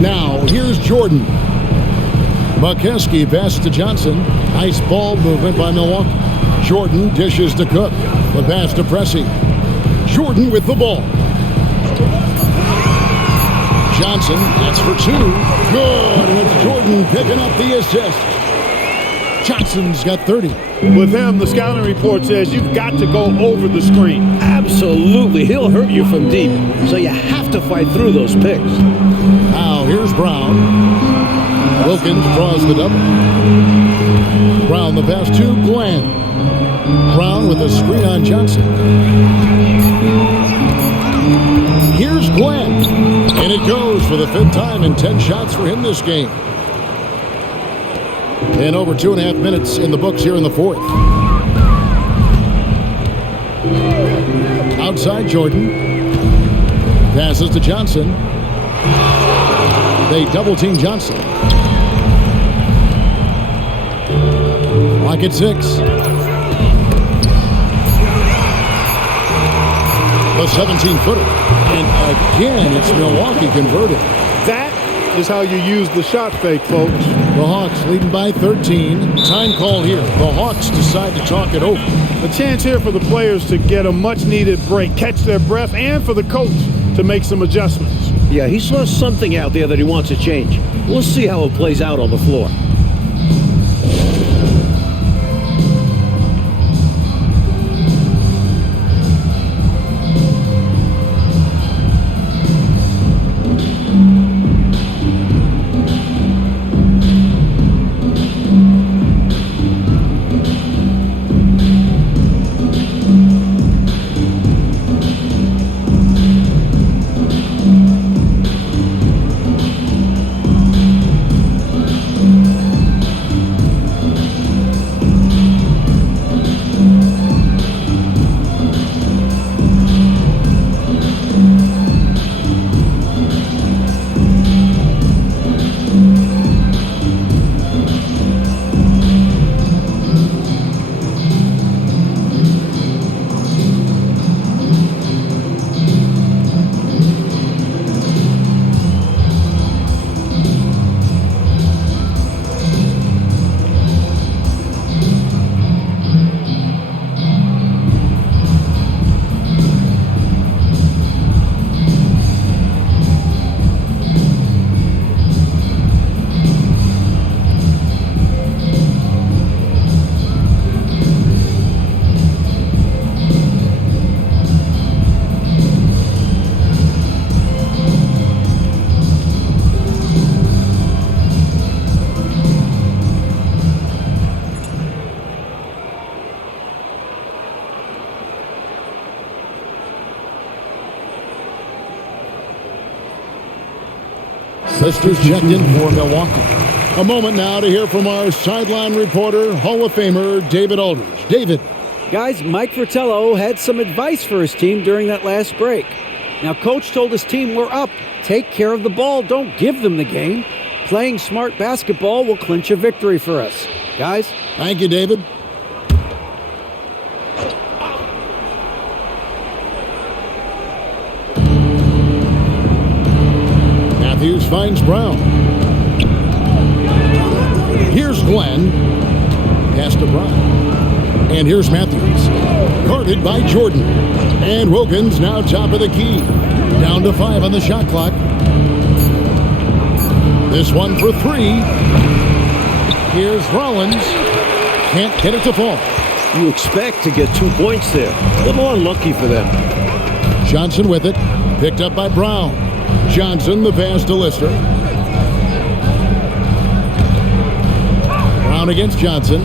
Now, here's Jordan. McKeskey pass to Johnson. Nice ball movement by Milwaukee. Jordan dishes to Cook. The pass to Pressey. Jordan with the ball. Johnson, that's for 2. Good, with Jordan picking up the assist. Johnson's got 30. With him, the scouting report says you've got to go over the screen. Absolutely. He'll hurt you from deep, so you have to fight through those picks. Now, here's Brown. Wilkins draws the double. Brown the pass to Glenn. Brown with a screen on Johnson. Here's Glenn. And it goes for the 5th time in 10 shots for him this game. And over 2.5 minutes in the books here in the 4th. Outside Jordan. Passes to Johnson. They double team Johnson. Clock at 6. The 17-footer. And again, it's Milwaukee converted. That is how you use the shot fake, folks. The Hawks leading by 13. Time called here. The Hawks decide to talk it over. A chance here for the players to get a much-needed break, catch their breath, and for the coach to make some adjustments. Yeah, he saw something out there that he wants to change. We'll see how it plays out on the floor. Lister's checked in for Milwaukee. A moment now to hear from our sideline reporter, Hall of Famer David Aldridge. David. Guys, Mike Fratello had some advice for his team during that last break. Now, Coach told his team, we're up. Take care of the ball. Don't give them the game. Playing smart basketball will clinch a victory for us. Guys? Thank you, David. Matthews finds Brown. Here's Glenn. Pass to Brown. And here's Matthews. Guarded by Jordan. And Wilkins now top of the key. Down to 5 on the shot clock. This one for 3. Here's Rollins. Can't get it to fall. You expect to get 2 points there. A little unlucky for them. Johnson with it. Picked up by Brown. Johnson, the pass to Lister. Brown against Johnson.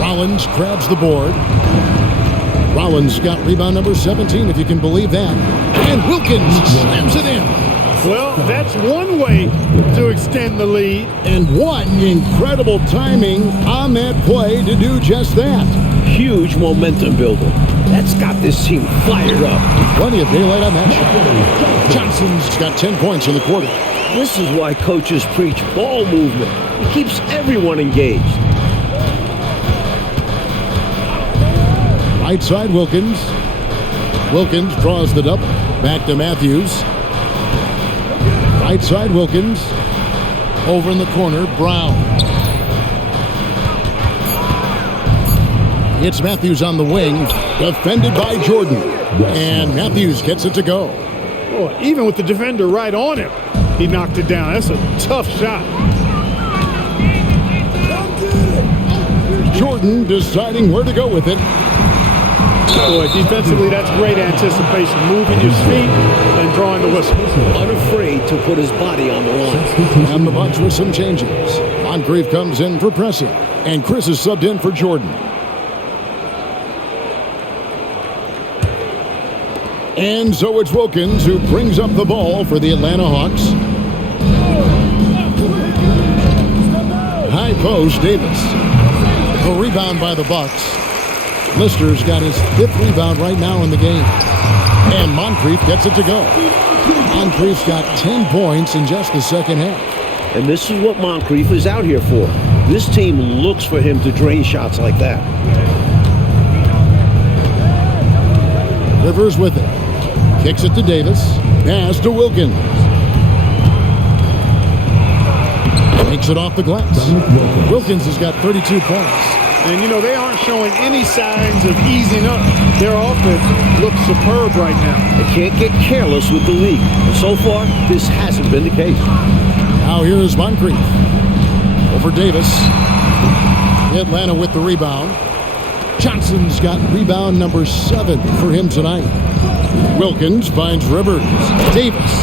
Rollins grabs the board. Rollins got rebound number 17, if you can believe that. And Wilkins slams it in. Well, that's one way to extend the lead. And what incredible timing on that play to do just that. Huge momentum builder. That's got this team fired up. Plenty of daylight on that shot. Johnson's got 10 points in the quarter. This is why coaches preach ball movement. It keeps everyone engaged. Right side, Wilkins. Wilkins draws the double. Back to Matthews. Right side, Wilkins. Over in the corner, Brown. It's Matthews on the wing. Defended by Jordan. And Matthews gets it to go. Oh, even with the defender right on him, he knocked it down. That's a tough shot. Jordan deciding where to go with it. Boy, defensively, that's great anticipation. Moving your feet and drawing the whistle. Unafraid to put his body on the line. And the Bucks with some changes. Moncrief comes in for pressing. And Chris is subbed in for Jordan. And so it's Wilkins who brings up the ball for the Atlanta Hawks. High post, Davis. A rebound by the Bucks. Lister's got his 5th rebound right now in the game. And Moncrief gets it to go. Moncrief's got 10 points in just the second half. And this is what Moncrief is out here for. This team looks for him to drain shots like that. Rivers with it. Kicks it to Davis. Pass to Wilkins. Takes it off the glass. Wilkins has got 32 points. And, you know, they aren't showing any signs of easing up. Their offense looks superb right now. They can't get careless with the league. And so far, this hasn't been the case. Now here's Moncrief. Over Davis. Atlanta with the rebound. Johnson's got rebound number 7 for him tonight. Wilkins finds Rivers. Davis.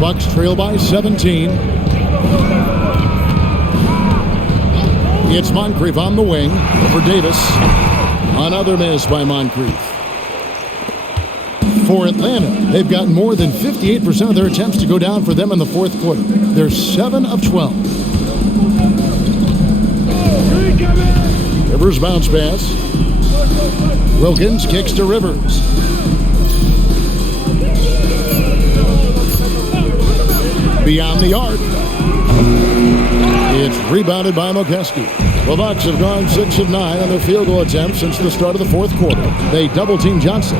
Bucks trail by 17. It's Moncrief on the wing for Davis. Another miss by Moncrief. For Atlanta, they've gotten more than 58% of their attempts to go down for them in the fourth quarter. They're 7 of 12. Rivers bounce pass. Wilkins kicks to Rivers. Beyond the arc. It's rebounded by Mokeski. The Bucks have gone 6 of 9 on their field goal attempts since the start of the fourth quarter. They double-team Johnson.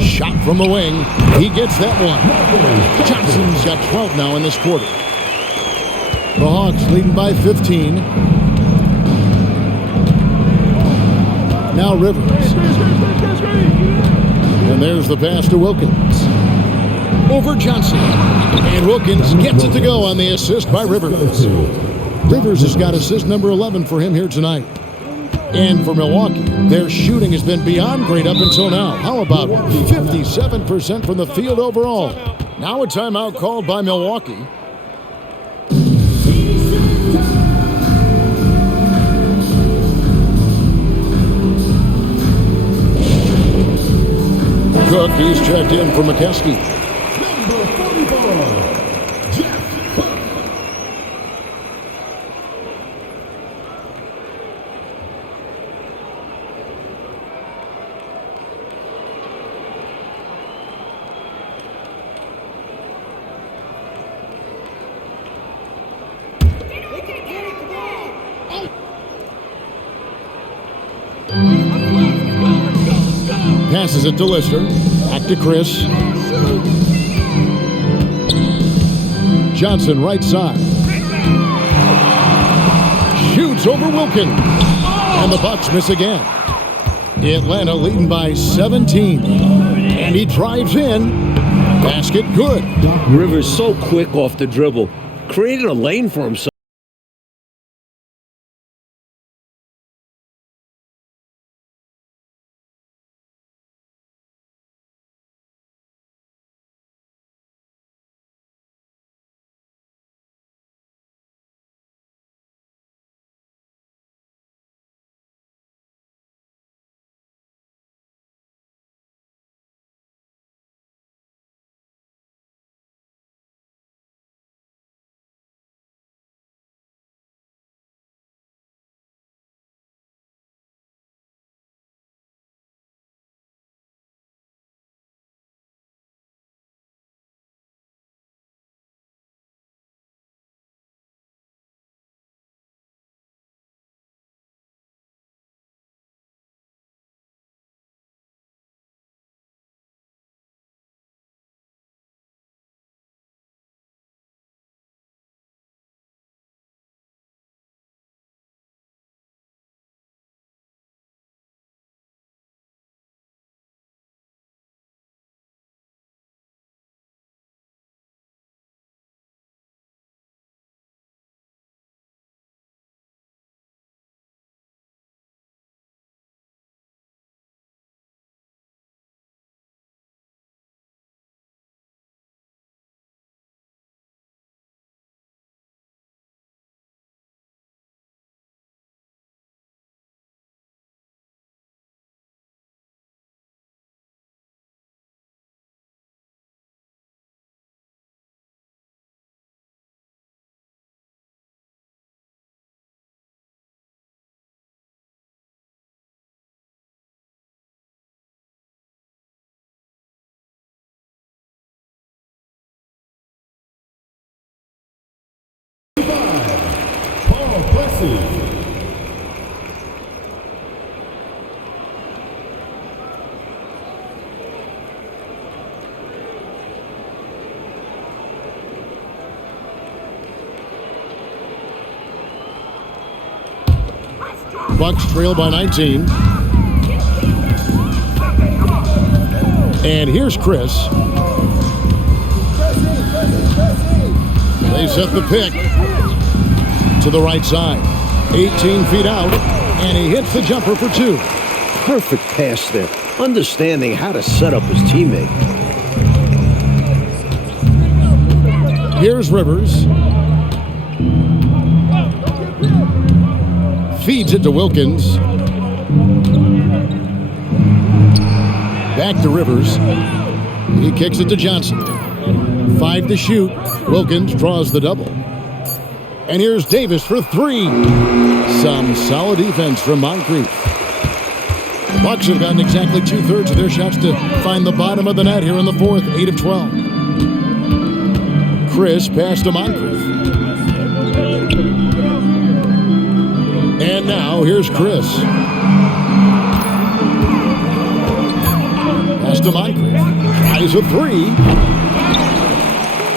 Shot from the wing. He gets that one. Johnson's got 12 now in this quarter. The Hawks leading by 15. Now Rivers. And there's the pass to Wilkins. Over Johnson. And Wilkins gets it to go on the assist by Rivers. Rivers has got assist number 11 for him here tonight. And for Milwaukee, their shooting has been beyond great up until now. How about 57% from the field overall? Now a timeout called by Milwaukee. Cook, he's checked in for McKeskey. Number 44, Jeff Cook. Passes it to Lister. Back to Chris. Johnson, right side. Shoots over Wilkins. And the Bucks miss again. Atlanta leading by 17. And he drives in. Basket good. Rivers so quick off the dribble. Created a lane for himself. Bucks trail by 19. And here's Chris. They set the pick to the right side. 18 feet out, and he hits the jumper for two. Perfect pass there. Understanding how to set up his teammate. Here's Rivers. Feeds it to Wilkins. Back to Rivers. He kicks it to Johnson. 5 to shoot. Wilkins draws the double. And here's Davis for three. Some solid defense from Moncrief. The Bucks have gotten exactly 2/3 of their shots to find the bottom of the net here in the fourth. 8 of 12. Chris passed to Moncrief. And now here's Chris. Pass to Moncrief. Tries a three.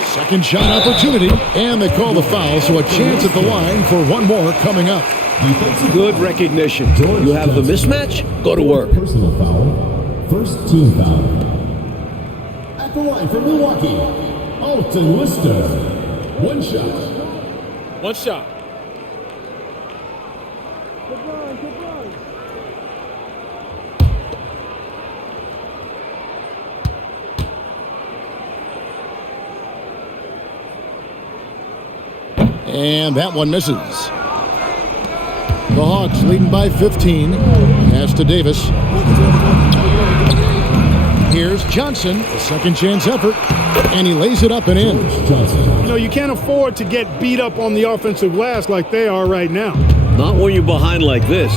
Second shot opportunity. And they call the foul, so a chance at the line for one more coming up. Good recognition. You have the mismatch? Go to work. Personal foul. First team foul. At the line for Milwaukee, Alton Lister. One shot. One shot. And that one misses. The Hawks leading by 15. Pass to Davis. Here's Johnson, a second chance effort, and he lays it up and in. You know, you can't afford to get beat up on the offensive glass like they are right now. Not when you're behind like this.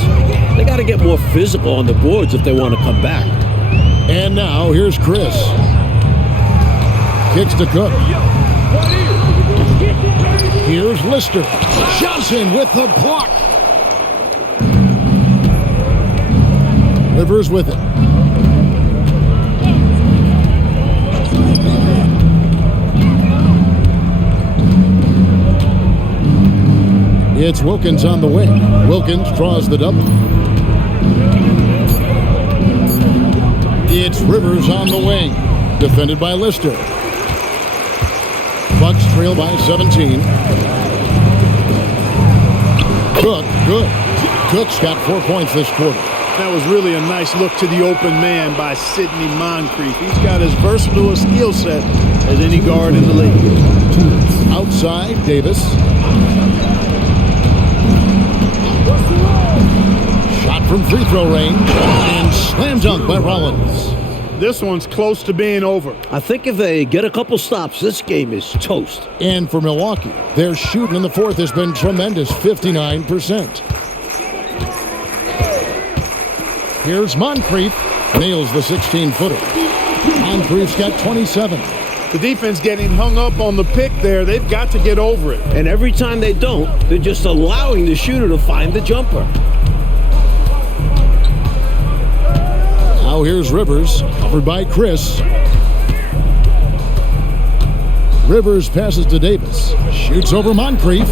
They got to get more physical on the boards if they want to come back. And now here's Chris. Kicks to Cook. Here's Lister. Johnson with the block. Rivers with it. It's Wilkins on the wing. Wilkins draws the double. It's Rivers on the wing. Defended by Lister. Bucks trail by 17. Cook, good. Cook's got 4 points this quarter. That was really a nice look to the open man by Sidney Moncrief. He's got as versatile a skill set as any guard in the league. Outside, Davis. Shot from free throw range and slam dunk by Rollins. This one's close to being over. I think if they get a couple stops, this game is toast. And for Milwaukee, their shooting in the fourth has been tremendous, 59%. Here's Moncrief. Nails the 16-footer. Moncrief's got 27. The defense getting hung up on the pick there. They've got to get over it. And every time they don't, they're just allowing the shooter to find the jumper. Now here's Rivers, covered by Chris. Rivers passes to Davis. Shoots over Moncrief.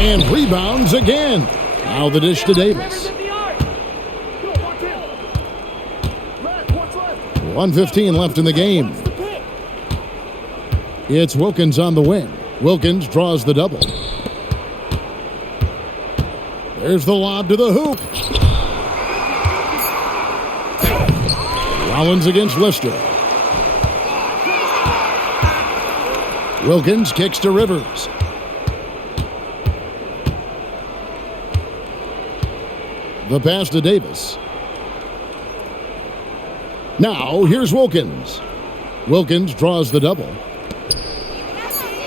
And rebounds again. Now the dish to Davis. 1:15 left in the game. It's Wilkins on the wing. Wilkins draws the double. There's the lob to the hoop. Rollins against Lister. Wilkins kicks to Rivers. The pass to Davis. Now, here's Wilkins. Wilkins draws the double.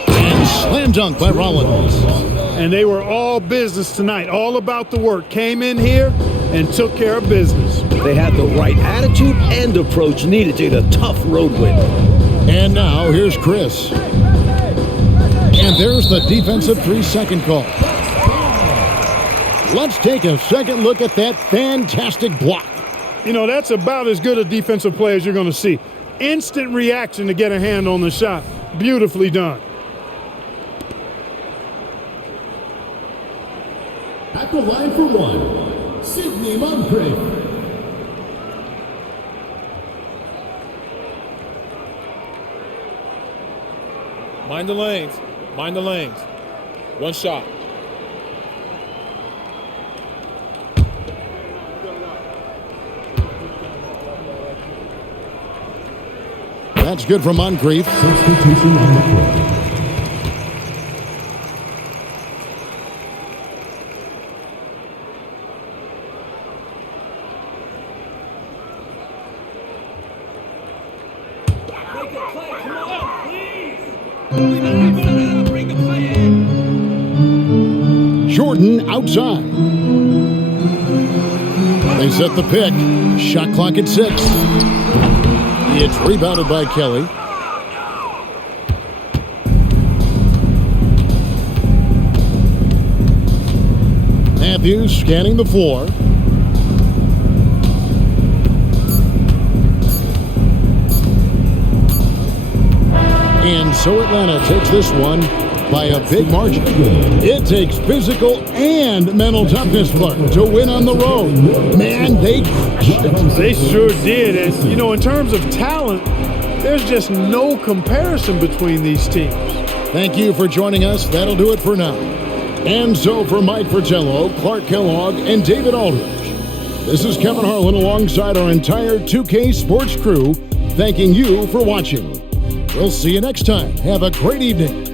And slam dunk by Rollins. And they were all business tonight, all about the work. Came in here and took care of business. They had the right attitude and approach needed to get a tough road win. And now, here's Chris. And there's the defensive 3-second call. Let's take a second look at that fantastic block. You know, that's about as good a defensive play as you're going to see. Instant reaction to get a hand on the shot. Beautifully done. At the line for one, Sidney Moncrief. Mind the lanes. Mind the lanes. One shot. That's good from Moncrief. Substitution on the court. Jordan outside. They set the pick. Shot clock at 6. It's rebounded by Kelly. Matthews scanning the floor. And so Atlanta takes this one by a big margin. It takes physical and mental toughness, Clark, to win on the road. Man, they crushed it. They sure did. And, you know, in terms of talent, there's just no comparison between these teams. Thank you for joining us. That'll do it for now. And so for Mike Fratello, Clark Kellogg, and David Aldridge, this is Kevin Harlan alongside our entire 2K Sports crew, thanking you for watching. We'll see you next time. Have a great evening.